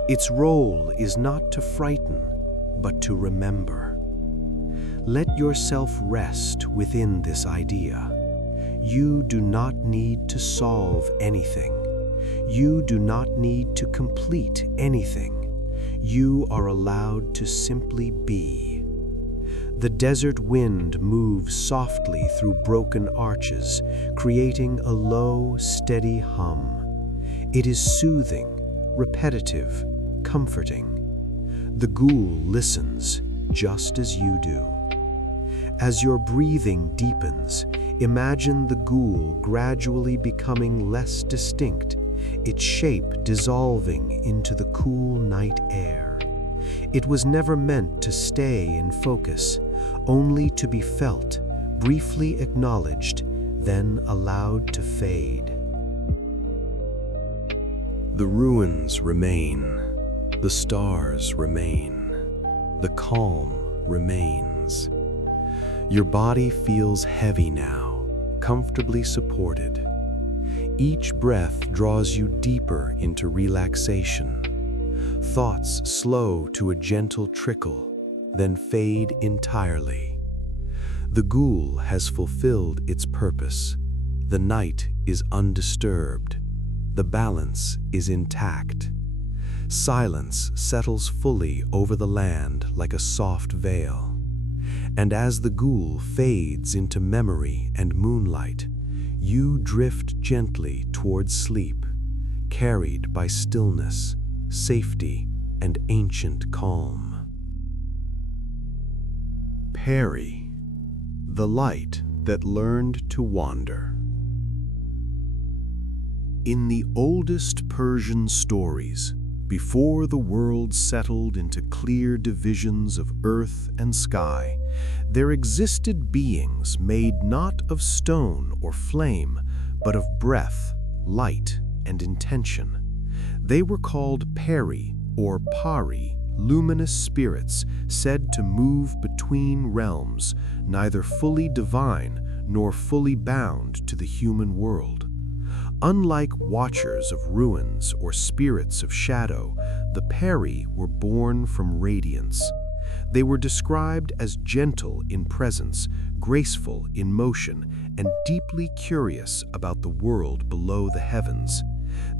Its role is not to frighten, but to remember. Let yourself rest within this idea. You do not need to solve anything. You do not need to complete anything. You are allowed to simply be. The desert wind moves softly through broken arches, creating a low, steady hum. It is soothing, repetitive, comforting. The ghoul listens, just as you do. As your breathing deepens, imagine the ghoul gradually becoming less distinct, its shape dissolving into the cool night air. It was never meant to stay in focus, only to be felt, briefly acknowledged, then allowed to fade. The ruins remain. The stars remain. The calm remains. Your body feels heavy now, comfortably supported. Each breath draws you deeper into relaxation. Thoughts slow to a gentle trickle, then fade entirely. The ghoul has fulfilled its purpose. The night is undisturbed. The balance is intact. Silence settles fully over the land like a soft veil. And as the ghoul fades into memory and moonlight, you drift gently towards sleep, carried by stillness, safety, and ancient calm. Peri, the light that learned to wander. In the oldest Persian stories, before the world settled into clear divisions of earth and sky, there existed beings made not of stone or flame, but of breath, light, and intention. They were called Peri, or Pari, luminous spirits said to move between realms, neither fully divine nor fully bound to the human world. Unlike watchers of ruins or spirits of shadow, the Peri were born from radiance. They were described as gentle in presence, graceful in motion, and deeply curious about the world below the heavens.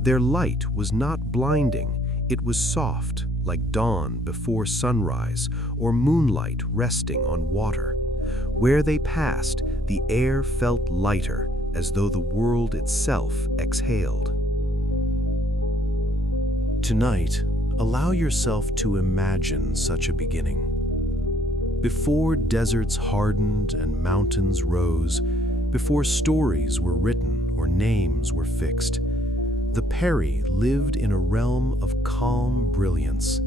Their light was not blinding, it was soft, like dawn before sunrise, or moonlight resting on water. Where they passed, the air felt lighter, as though the world itself exhaled. Tonight, allow yourself to imagine such a beginning. Before deserts hardened and mountains rose, before stories were written or names were fixed, the Peri lived in a realm of calm brilliance,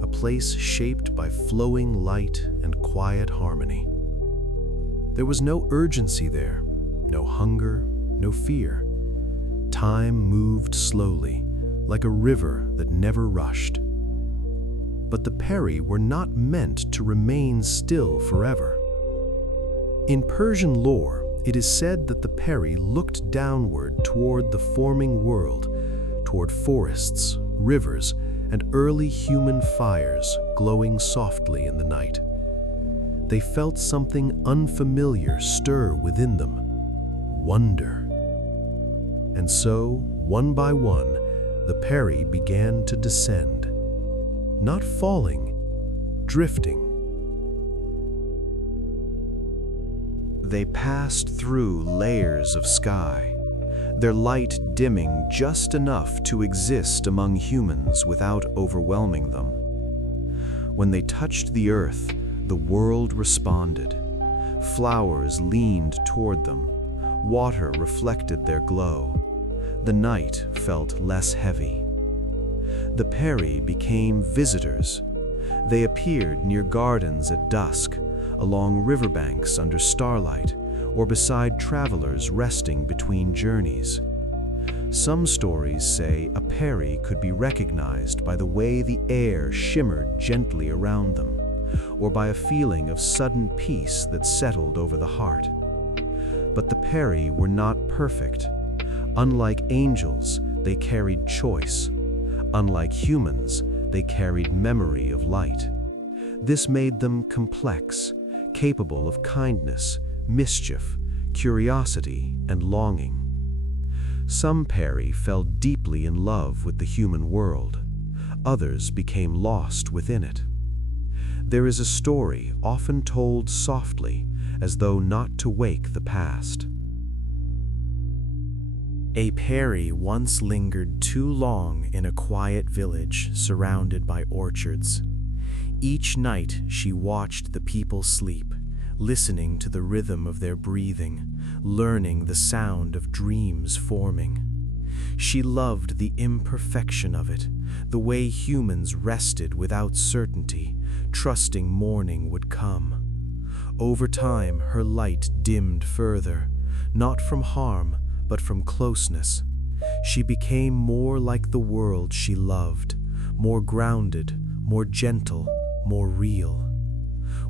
a place shaped by flowing light and quiet harmony. There was no urgency there, no hunger, no fear. Time moved slowly, like a river that never rushed. But the peri were not meant to remain still forever. In Persian lore, it is said that the peri looked downward toward the forming world, toward forests, rivers, and early human fires glowing softly in the night. They felt something unfamiliar stir within them, wonder. And so, one by one, the peri began to descend, not falling, drifting. They passed through layers of sky, their light dimming just enough to exist among humans without overwhelming them. When they touched the earth, the world responded. Flowers leaned toward them. Water reflected their glow. The night felt less heavy. The peri became visitors. They appeared near gardens at dusk, along riverbanks under starlight, or beside travelers resting between journeys. Some stories say a peri could be recognized by the way the air shimmered gently around them, or by a feeling of sudden peace that settled over the heart. But the peri were not perfect. Unlike angels, they carried choice. Unlike humans, they carried memory of light. This made them complex, capable of kindness, mischief, curiosity, and longing. Some peri fell deeply in love with the human world. Others became lost within it. There is a story often told softly, as though not to wake the past. A peri once lingered too long in a quiet village surrounded by orchards. Each night she watched the people sleep, listening to the rhythm of their breathing, learning the sound of dreams forming. She loved the imperfection of it, the way humans rested without certainty, trusting morning would come. Over time, her light dimmed further, not from harm, but from closeness. She became more like the world she loved, more grounded, more gentle, more real.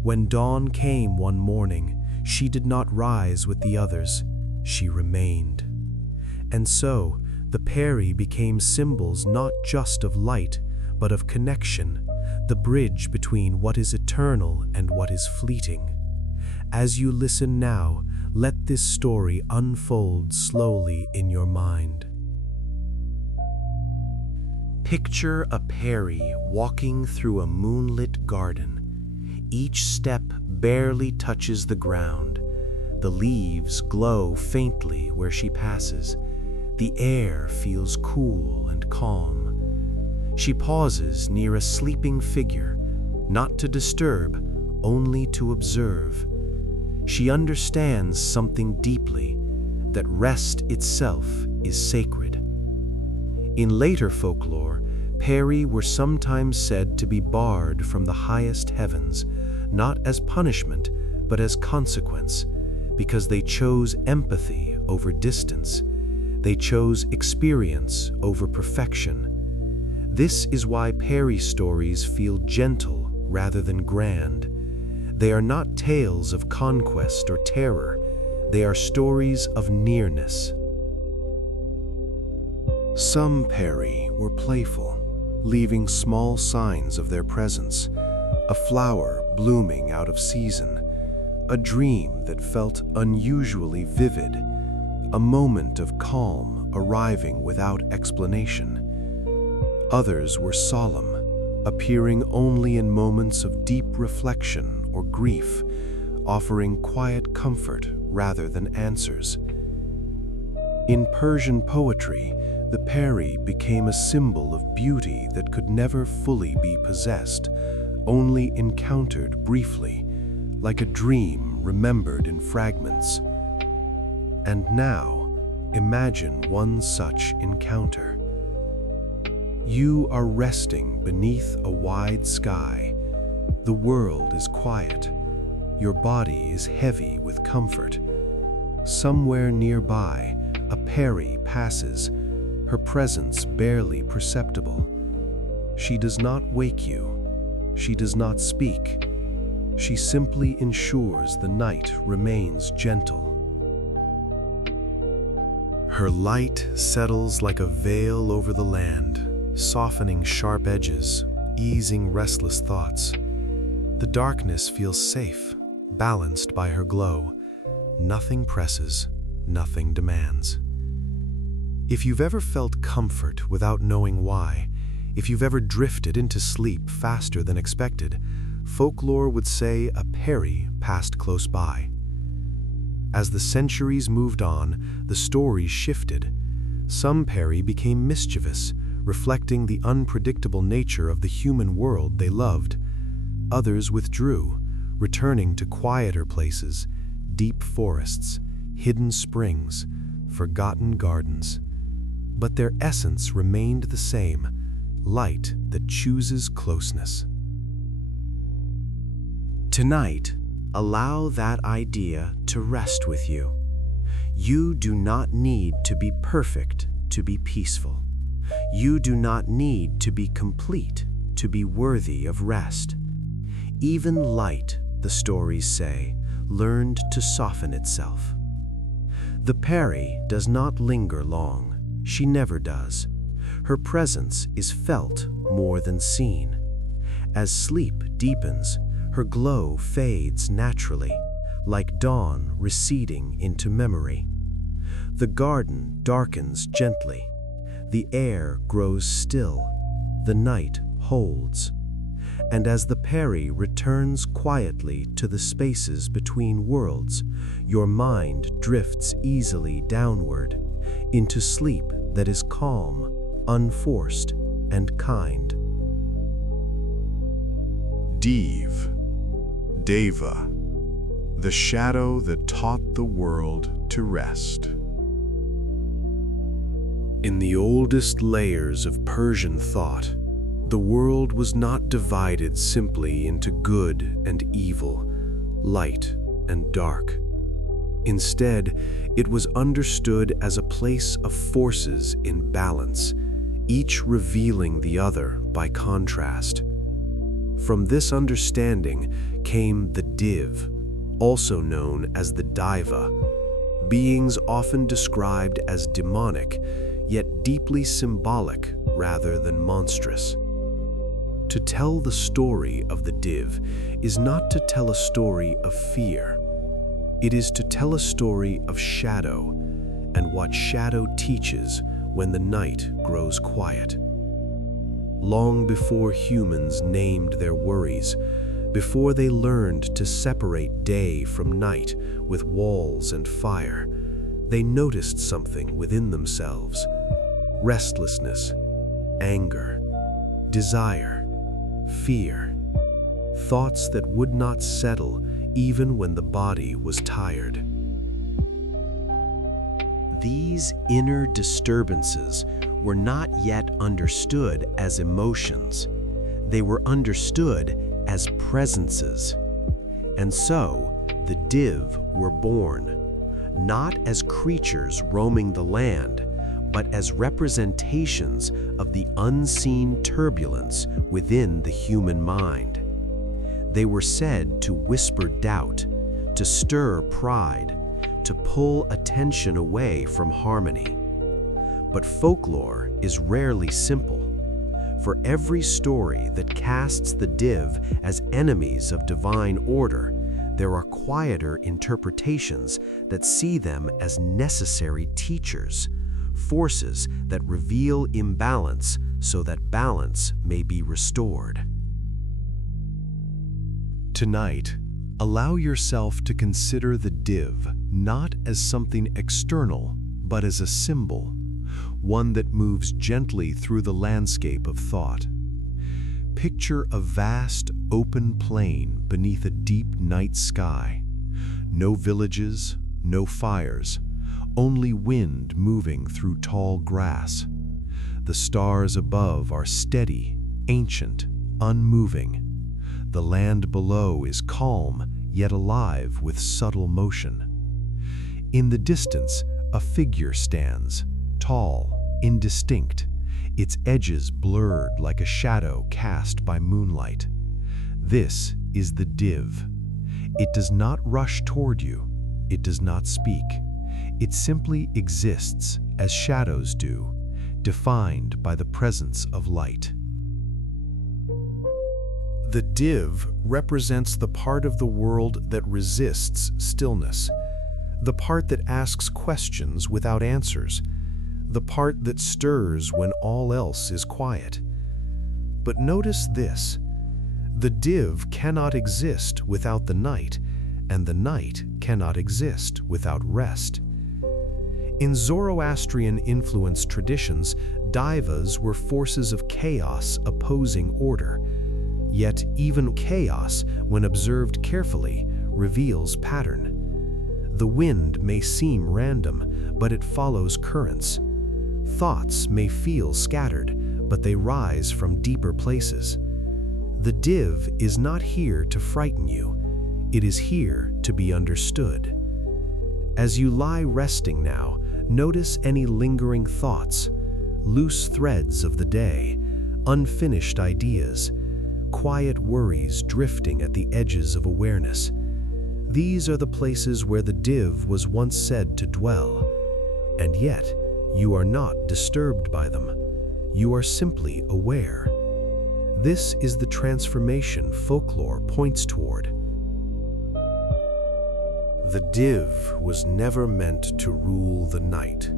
When dawn came one morning, she did not rise with the others, she remained. And so, the peri became symbols not just of light, but of connection, the bridge between what is eternal and what is fleeting. As you listen now, let this story unfold slowly in your mind. Picture a peri walking through a moonlit garden. Each step barely touches the ground. The leaves glow faintly where she passes. The air feels cool and calm. She pauses near a sleeping figure, not to disturb, only to observe. She understands something deeply, that rest itself is sacred. In later folklore, peri were sometimes said to be barred from the highest heavens, not as punishment, but as consequence, because they chose empathy over distance. They chose experience over perfection. This is why peri stories feel gentle rather than grand. They are not tales of conquest or terror. They are stories of nearness. Some peri were playful, leaving small signs of their presence. A flower blooming out of season, a dream that felt unusually vivid, a moment of calm arriving without explanation. Others were solemn, appearing only in moments of deep reflection or grief, offering quiet comfort rather than answers. In Persian poetry, the peri became a symbol of beauty that could never fully be possessed, only encountered briefly, like a dream remembered in fragments. And now, imagine one such encounter. You are resting beneath a wide sky. The world is quiet. Your body is heavy with comfort. Somewhere nearby, a peri passes, her presence barely perceptible. She does not wake you. She does not speak. She simply ensures the night remains gentle. Her light settles like a veil over the land, softening sharp edges, easing restless thoughts. The darkness feels safe, balanced by her glow. Nothing presses, nothing demands. If you've ever felt comfort without knowing why, if you've ever drifted into sleep faster than expected, folklore would say a peri passed close by. As the centuries moved on, the stories shifted. Some peri became mischievous, reflecting the unpredictable nature of the human world they loved. Others withdrew, returning to quieter places, deep forests, hidden springs, forgotten gardens. But their essence remained the same, light that chooses closeness. Tonight, allow that idea to rest with you. You do not need to be perfect to be peaceful. You do not need to be complete to be worthy of rest. Even light, the stories say, learned to soften itself. The peri does not linger long. She never does. Her presence is felt more than seen. As sleep deepens, her glow fades naturally, like dawn receding into memory. The garden darkens gently. The air grows still. The night holds. And as the peri returns quietly to the spaces between worlds, your mind drifts easily downward into sleep that is calm, unforced, and kind. Deva, the shadow that taught the world to rest. In the oldest layers of Persian thought, the world was not divided simply into good and evil, light and dark. Instead, it was understood as a place of forces in balance, each revealing the other by contrast. From this understanding came the div, also known as the Deva, beings often described as demonic, yet deeply symbolic rather than monstrous. To tell the story of the div is not to tell a story of fear. It is to tell a story of shadow and what shadow teaches when the night grows quiet. Long before humans named their worries, before they learned to separate day from night with walls and fire, they noticed something within themselves: restlessness, anger, desire, fear, thoughts that would not settle even when the body was tired. These inner disturbances were not yet understood as emotions. They were understood as presences. And so, the div were born, not as creatures roaming the land, but as representations of the unseen turbulence within the human mind. They were said to whisper doubt, to stir pride, to pull attention away from harmony. But folklore is rarely simple. For every story that casts the div as enemies of divine order, there are quieter interpretations that see them as necessary teachers, forces that reveal imbalance so that balance may be restored. Tonight, allow yourself to consider the div not as something external, but as a symbol, one that moves gently through the landscape of thought. Picture a vast, open plain beneath a deep night sky. No villages, no fires, only wind moving through tall grass. The stars above are steady, ancient, unmoving. The land below is calm, yet alive with subtle motion. In the distance, a figure stands, tall, indistinct, its edges blurred like a shadow cast by moonlight. This is the div. It does not rush toward you. It does not speak. It simply exists as shadows do, defined by the presence of light. The div represents the part of the world that resists stillness, the part that asks questions without answers, the part that stirs when all else is quiet. But notice this: the div cannot exist without the night, and the night cannot exist without rest. In Zoroastrian-influenced traditions, daivas were forces of chaos opposing order. Yet even chaos, when observed carefully, reveals pattern. The wind may seem random, but it follows currents. Thoughts may feel scattered, but they rise from deeper places. The div is not here to frighten you. It is here to be understood. As you lie resting now, notice any lingering thoughts, loose threads of the day, unfinished ideas, quiet worries drifting at the edges of awareness. These are the places where the div was once said to dwell, and yet you are not disturbed by them. You are simply aware. This is the transformation folklore points toward. The div was never meant to rule the night,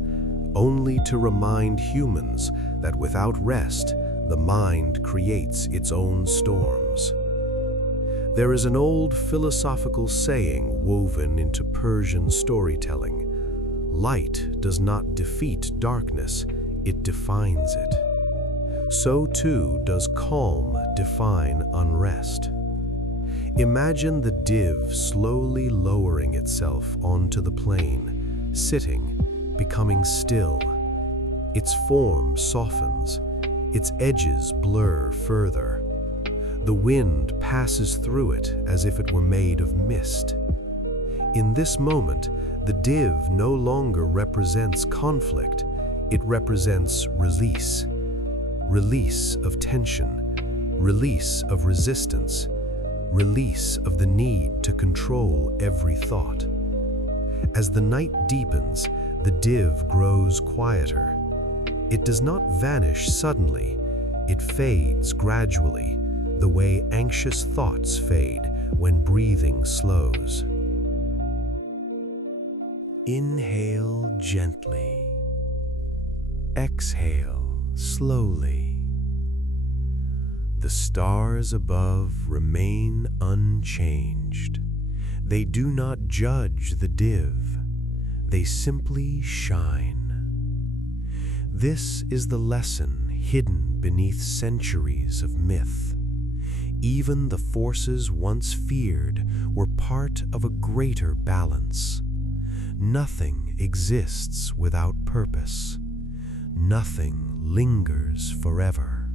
only to remind humans that without rest, the mind creates its own storms. There is an old philosophical saying woven into Persian storytelling: light does not defeat darkness, it defines it. So too does calm define unrest. Imagine the div slowly lowering itself onto the plain, sitting, becoming still. Its form softens, its edges blur further. The wind passes through it as if it were made of mist. In this moment, the div no longer represents conflict, it represents release. Release of tension, release of resistance, release of the need to control every thought. As the night deepens, the div grows quieter. It does not vanish suddenly, it fades gradually, the way anxious thoughts fade when breathing slows. Inhale gently. Exhale slowly. The stars above remain unchanged. They do not judge the div. They simply shine. This is the lesson hidden beneath centuries of myth. Even the forces once feared were part of a greater balance. Nothing exists without purpose. Nothing lingers forever.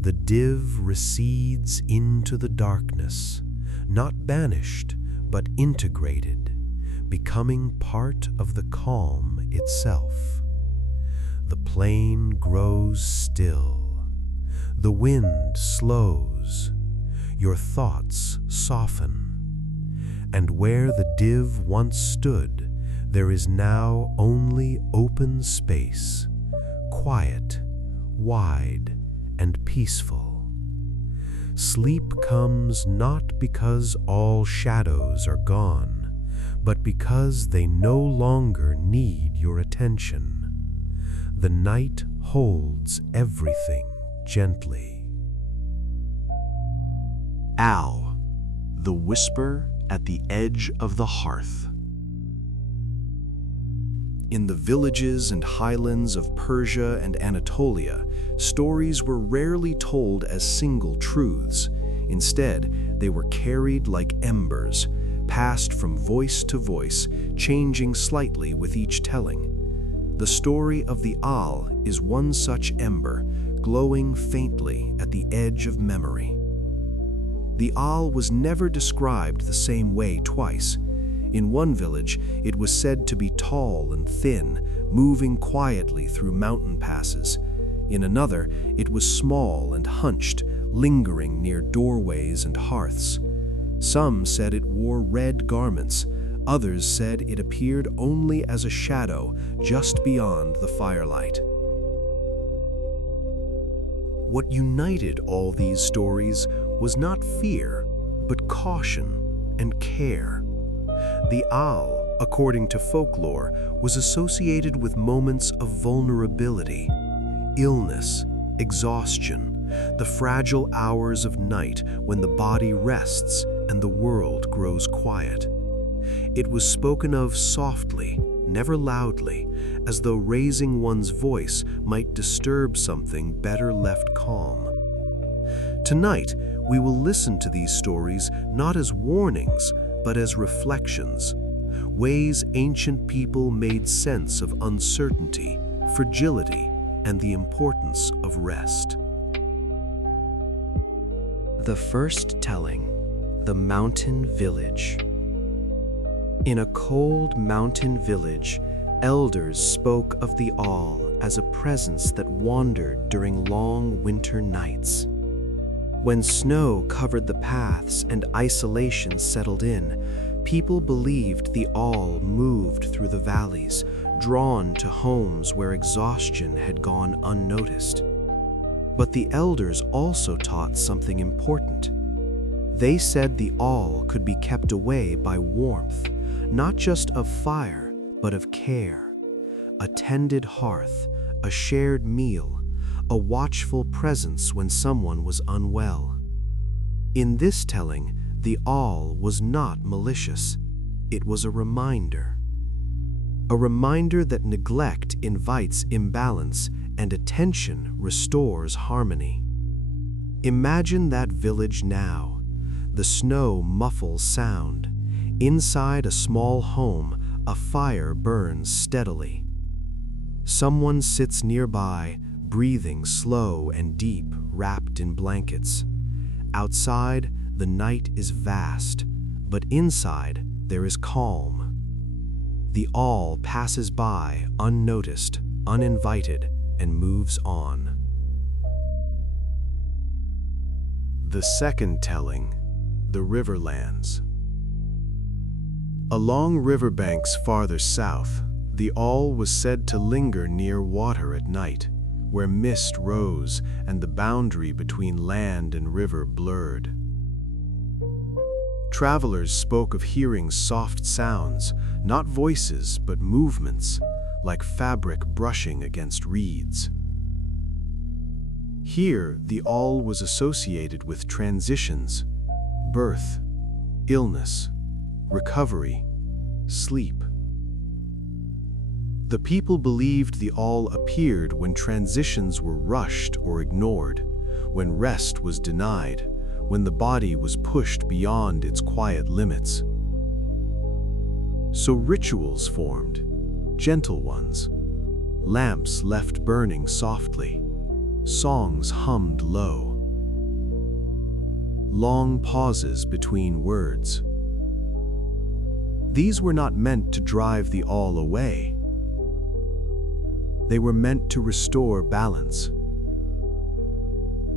The div recedes into the darkness, not banished, but integrated, becoming part of the calm itself. The plain grows still. The wind slows. Your thoughts soften. And where the div once stood, there is now only open space, quiet, wide, and peaceful. Sleep comes not because all shadows are gone, but because they no longer need your attention. The night holds everything gently. Ow, the whisper at the edge of the hearth. In the villages and highlands of Persia and Anatolia, stories were rarely told as single truths. Instead, they were carried like embers, passed from voice to voice, changing slightly with each telling. The story of the Al is one such ember, glowing faintly at the edge of memory. The Al was never described the same way twice. In one village, it was said to be tall and thin, moving quietly through mountain passes. In another, it was small and hunched, lingering near doorways and hearths. Some said it wore red garments. Others said it appeared only as a shadow just beyond the firelight. What united all these stories was not fear, but caution and care. The owl, according to folklore, was associated with moments of vulnerability, illness, exhaustion, the fragile hours of night when the body rests and the world grows quiet. It was spoken of softly, never loudly, as though raising one's voice might disturb something better left calm. Tonight, we will listen to these stories not as warnings, but as reflections, ways ancient people made sense of uncertainty, fragility, and the importance of rest. The first telling, the mountain village. In a cold mountain village, elders spoke of the owl as a presence that wandered during long winter nights. When snow covered the paths and isolation settled in, people believed the owl moved through the valleys, drawn to homes where exhaustion had gone unnoticed. But the elders also taught something important. They said the owl could be kept away by warmth, not just of fire, but of care. A tended hearth, a shared meal, a watchful presence when someone was unwell. In this telling, the owl was not malicious. It was a reminder. A reminder that neglect invites imbalance and attention restores harmony. Imagine that village now. The snow muffles sound. Inside a small home, a fire burns steadily. Someone sits nearby, breathing slow and deep, wrapped in blankets. Outside, the night is vast, but inside, there is calm. The owl passes by, unnoticed, uninvited, and moves on. The second telling, the Riverlands. Along riverbanks farther south, the owl was said to linger near water at night, where mist rose and the boundary between land and river blurred. Travelers spoke of hearing soft sounds, not voices but movements, like fabric brushing against reeds. Here, the owl was associated with transitions, birth, illness, recovery, sleep. The people believed the owl appeared when transitions were rushed or ignored, when rest was denied, when the body was pushed beyond its quiet limits. So rituals formed, gentle ones. Lamps left burning softly, songs hummed low. Long pauses between words. These were not meant to drive the owl away. They were meant to restore balance.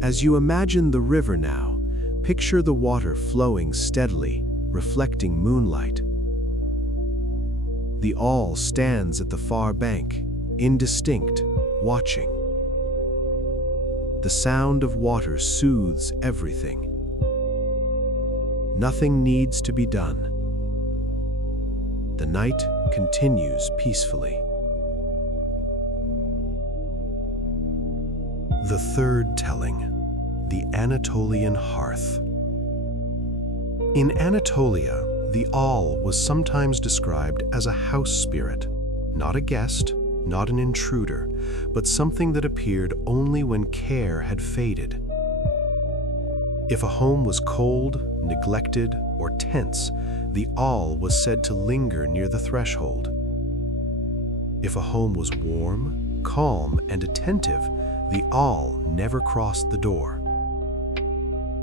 As you imagine the river now, picture the water flowing steadily, reflecting moonlight. The owl stands at the far bank, indistinct, watching. The sound of water soothes everything. Nothing needs to be done. The night continues peacefully. The third telling, the Anatolian hearth. In Anatolia, the owl was sometimes described as a house spirit, not a guest, not an intruder, but something that appeared only when care had faded. If a home was cold, neglected, or tense, the owl was said to linger near the threshold. If a home was warm, calm, and attentive, the owl never crossed the door.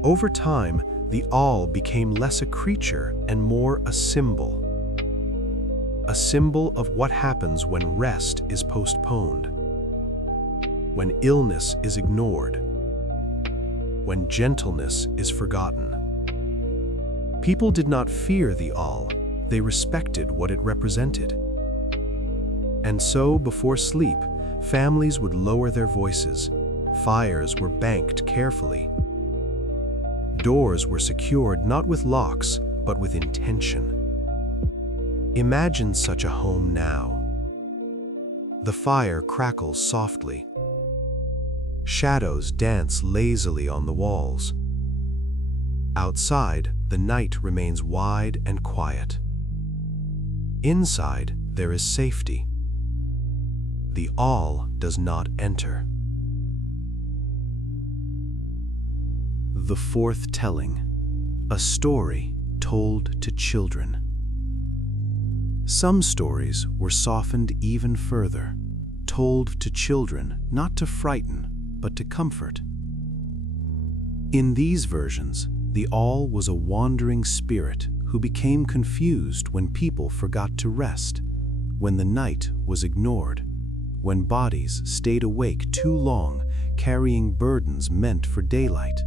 Over time, the owl became less a creature and more a symbol, a symbol of what happens when rest is postponed, when illness is ignored, when gentleness is forgotten. People did not fear the All, they respected what it represented. And so, before sleep, families would lower their voices, fires were banked carefully. Doors were secured not with locks, but with intention. Imagine such a home now. The fire crackles softly. Shadows dance lazily on the walls. Outside, the night remains wide and quiet. Inside, there is safety. The All does not enter. The fourth telling, a story told to children. Some stories were softened even further, told to children not to frighten, but to comfort. In these versions, the All was a wandering spirit who became confused when people forgot to rest, when the night was ignored, when bodies stayed awake too long carrying burdens meant for daylight.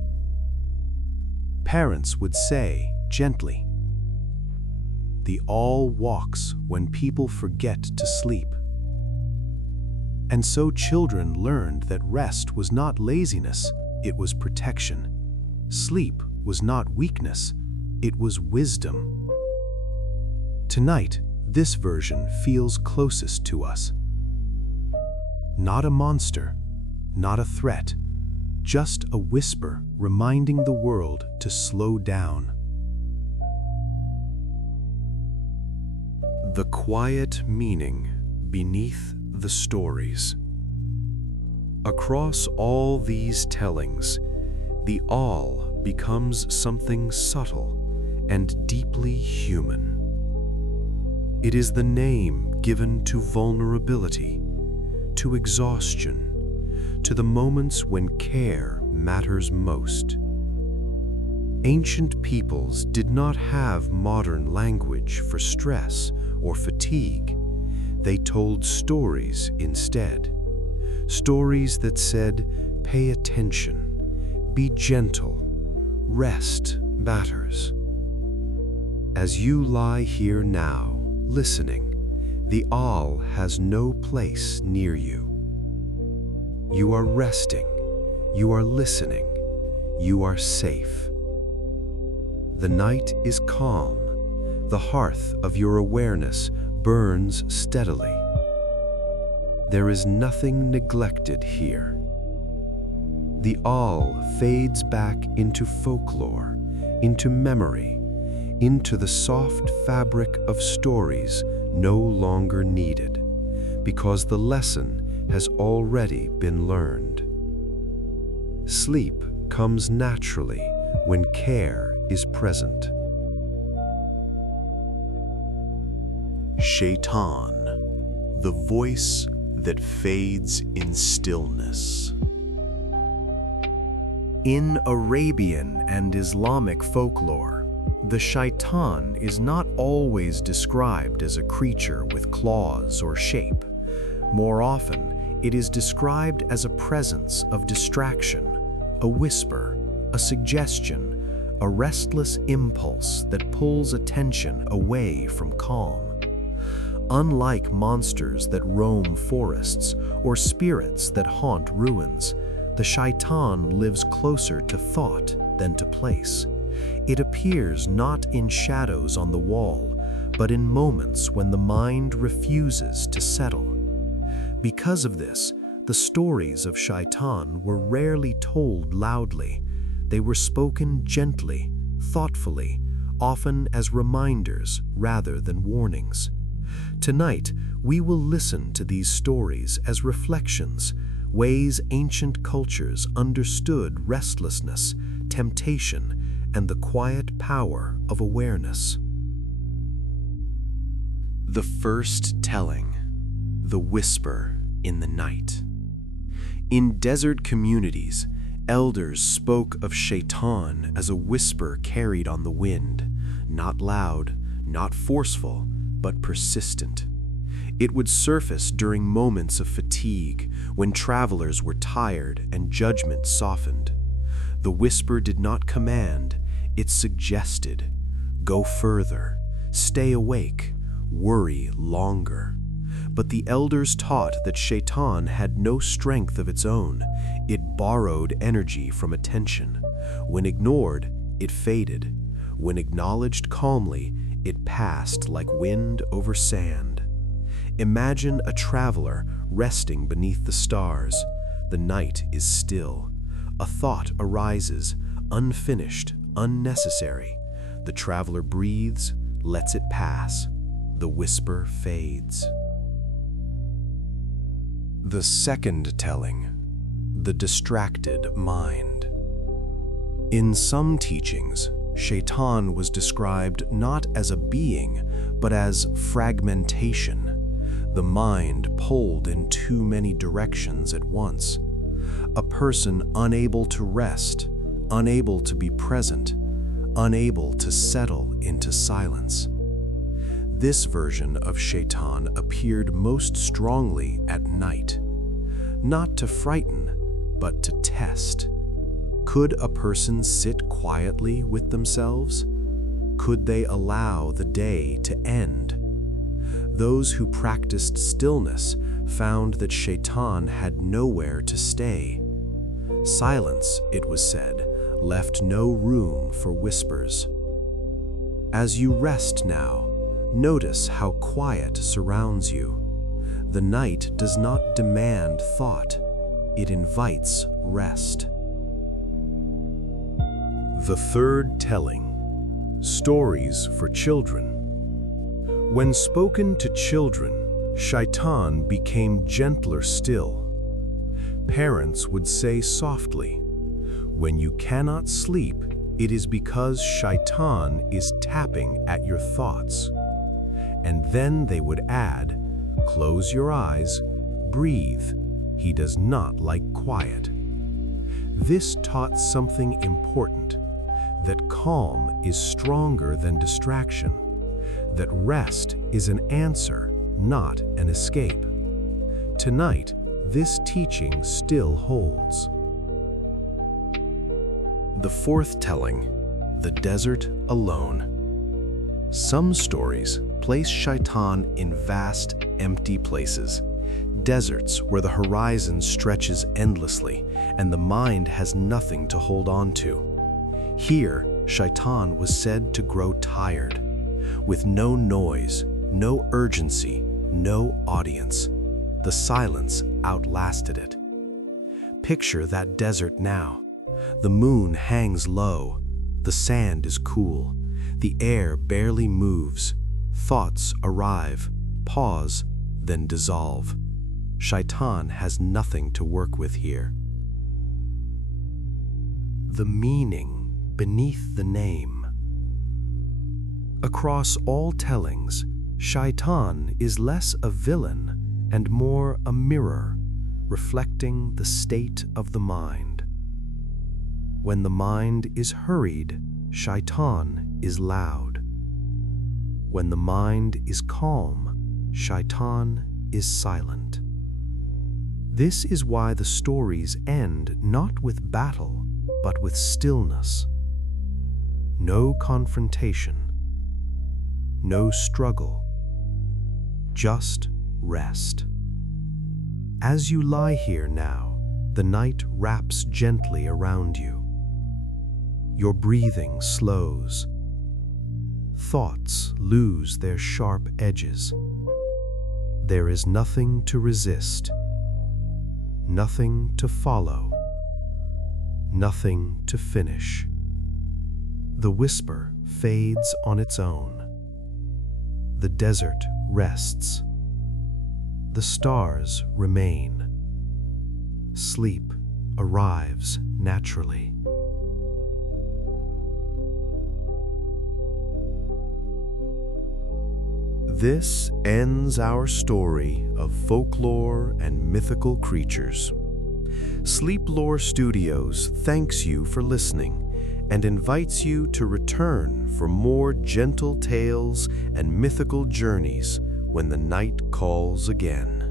Parents would say, gently, "The All walks when people forget to sleep." And so children learned that rest was not laziness, it was protection. Sleep was not weakness, it was wisdom. Tonight, this version feels closest to us. Not a monster, not a threat, just a whisper reminding the world to slow down. The quiet meaning beneath the stories. Across all these tellings, the All becomes something subtle and deeply human. It is the name given to vulnerability, to exhaustion, to the moments when care matters most. Ancient peoples did not have modern language for stress or fatigue. They told stories instead. Stories that said, pay attention, be gentle, rest matters. As you lie here now, listening, the All has no place near you. You are resting, you are listening, you are safe. The night is calm, the hearth of your awareness burns steadily. There is nothing neglected here. The All fades back into folklore, into memory, into the soft fabric of stories no longer needed, because the lesson has already been learned. Sleep comes naturally when care is present. Shaitan, the voice that fades in stillness. In Arabian and Islamic folklore, the shaitan is not always described as a creature with claws or shape. More often, it is described as a presence of distraction, a whisper, a suggestion, a restless impulse that pulls attention away from calm. Unlike monsters that roam forests or spirits that haunt ruins, the shaitan lives closer to thought than to place. It appears not in shadows on the wall, but in moments when the mind refuses to settle. Because of this, the stories of shaitan were rarely told loudly. They were spoken gently, thoughtfully, often as reminders rather than warnings. Tonight, we will listen to these stories as reflections, ways ancient cultures understood restlessness, temptation, and the quiet power of awareness. The first telling, the whisper in the night. In desert communities, elders spoke of Shaitan as a whisper carried on the wind, not loud, not forceful, but persistent. It would surface during moments of fatigue, when travelers were tired and judgment softened. The whisper did not command, it suggested. Go further, stay awake, worry longer. But the elders taught that Shaitan had no strength of its own. It borrowed energy from attention. When ignored, it faded. When acknowledged calmly, it passed like wind over sand. Imagine a traveler resting beneath the stars. The night is still. A thought arises, unfinished, unnecessary. The traveler breathes, lets it pass. The whisper fades. The second telling, the distracted mind. In some teachings, Shaitan was described not as a being, but as fragmentation, the mind pulled in too many directions at once, a person unable to rest, unable to be present, unable to settle into silence. This version of Shaitan appeared most strongly at night, not to frighten, but to test. Could a person sit quietly with themselves? Could they allow the day to end? Those who practiced stillness found that Shaitan had nowhere to stay. Silence, it was said, left no room for whispers. As you rest now, notice how quiet surrounds you. The night does not demand thought, it invites rest. The third telling, stories for children. When spoken to children, Shaitan became gentler still. Parents would say softly, "When you cannot sleep, it is because Shaitan is tapping at your thoughts." And then they would add, "Close your eyes, breathe. He does not like quiet." This taught something important, that calm is stronger than distraction, that rest is an answer, not an escape. Tonight, this teaching still holds. The fourth telling, the desert alone. Some stories place Shaitan in vast, empty places, deserts where the horizon stretches endlessly and the mind has nothing to hold on to. Here, Shaitan was said to grow tired, with no noise, no urgency, no audience. The silence outlasted it. Picture that desert now. The moon hangs low, the sand is cool, the air barely moves. Thoughts arrive, pause, then dissolve. Shaitan has nothing to work with here. The meaning beneath the name. Across all tellings, Shaitan is less a villain and more a mirror, reflecting the state of the mind. When the mind is hurried, Shaitan is loud. When the mind is calm, Shaitan is silent. This is why the stories end not with battle, but with stillness. No confrontation, no struggle, just rest. As you lie here now, the night wraps gently around you. Your breathing slows. Thoughts lose their sharp edges. There is nothing to resist, nothing to follow, nothing to finish. The whisper fades on its own. The desert rests. The stars remain. Sleep arrives naturally. This ends our story of folklore and mythical creatures. Sleep Lore Studios thanks you for listening and invites you to return for more gentle tales and mythical journeys when the night calls again.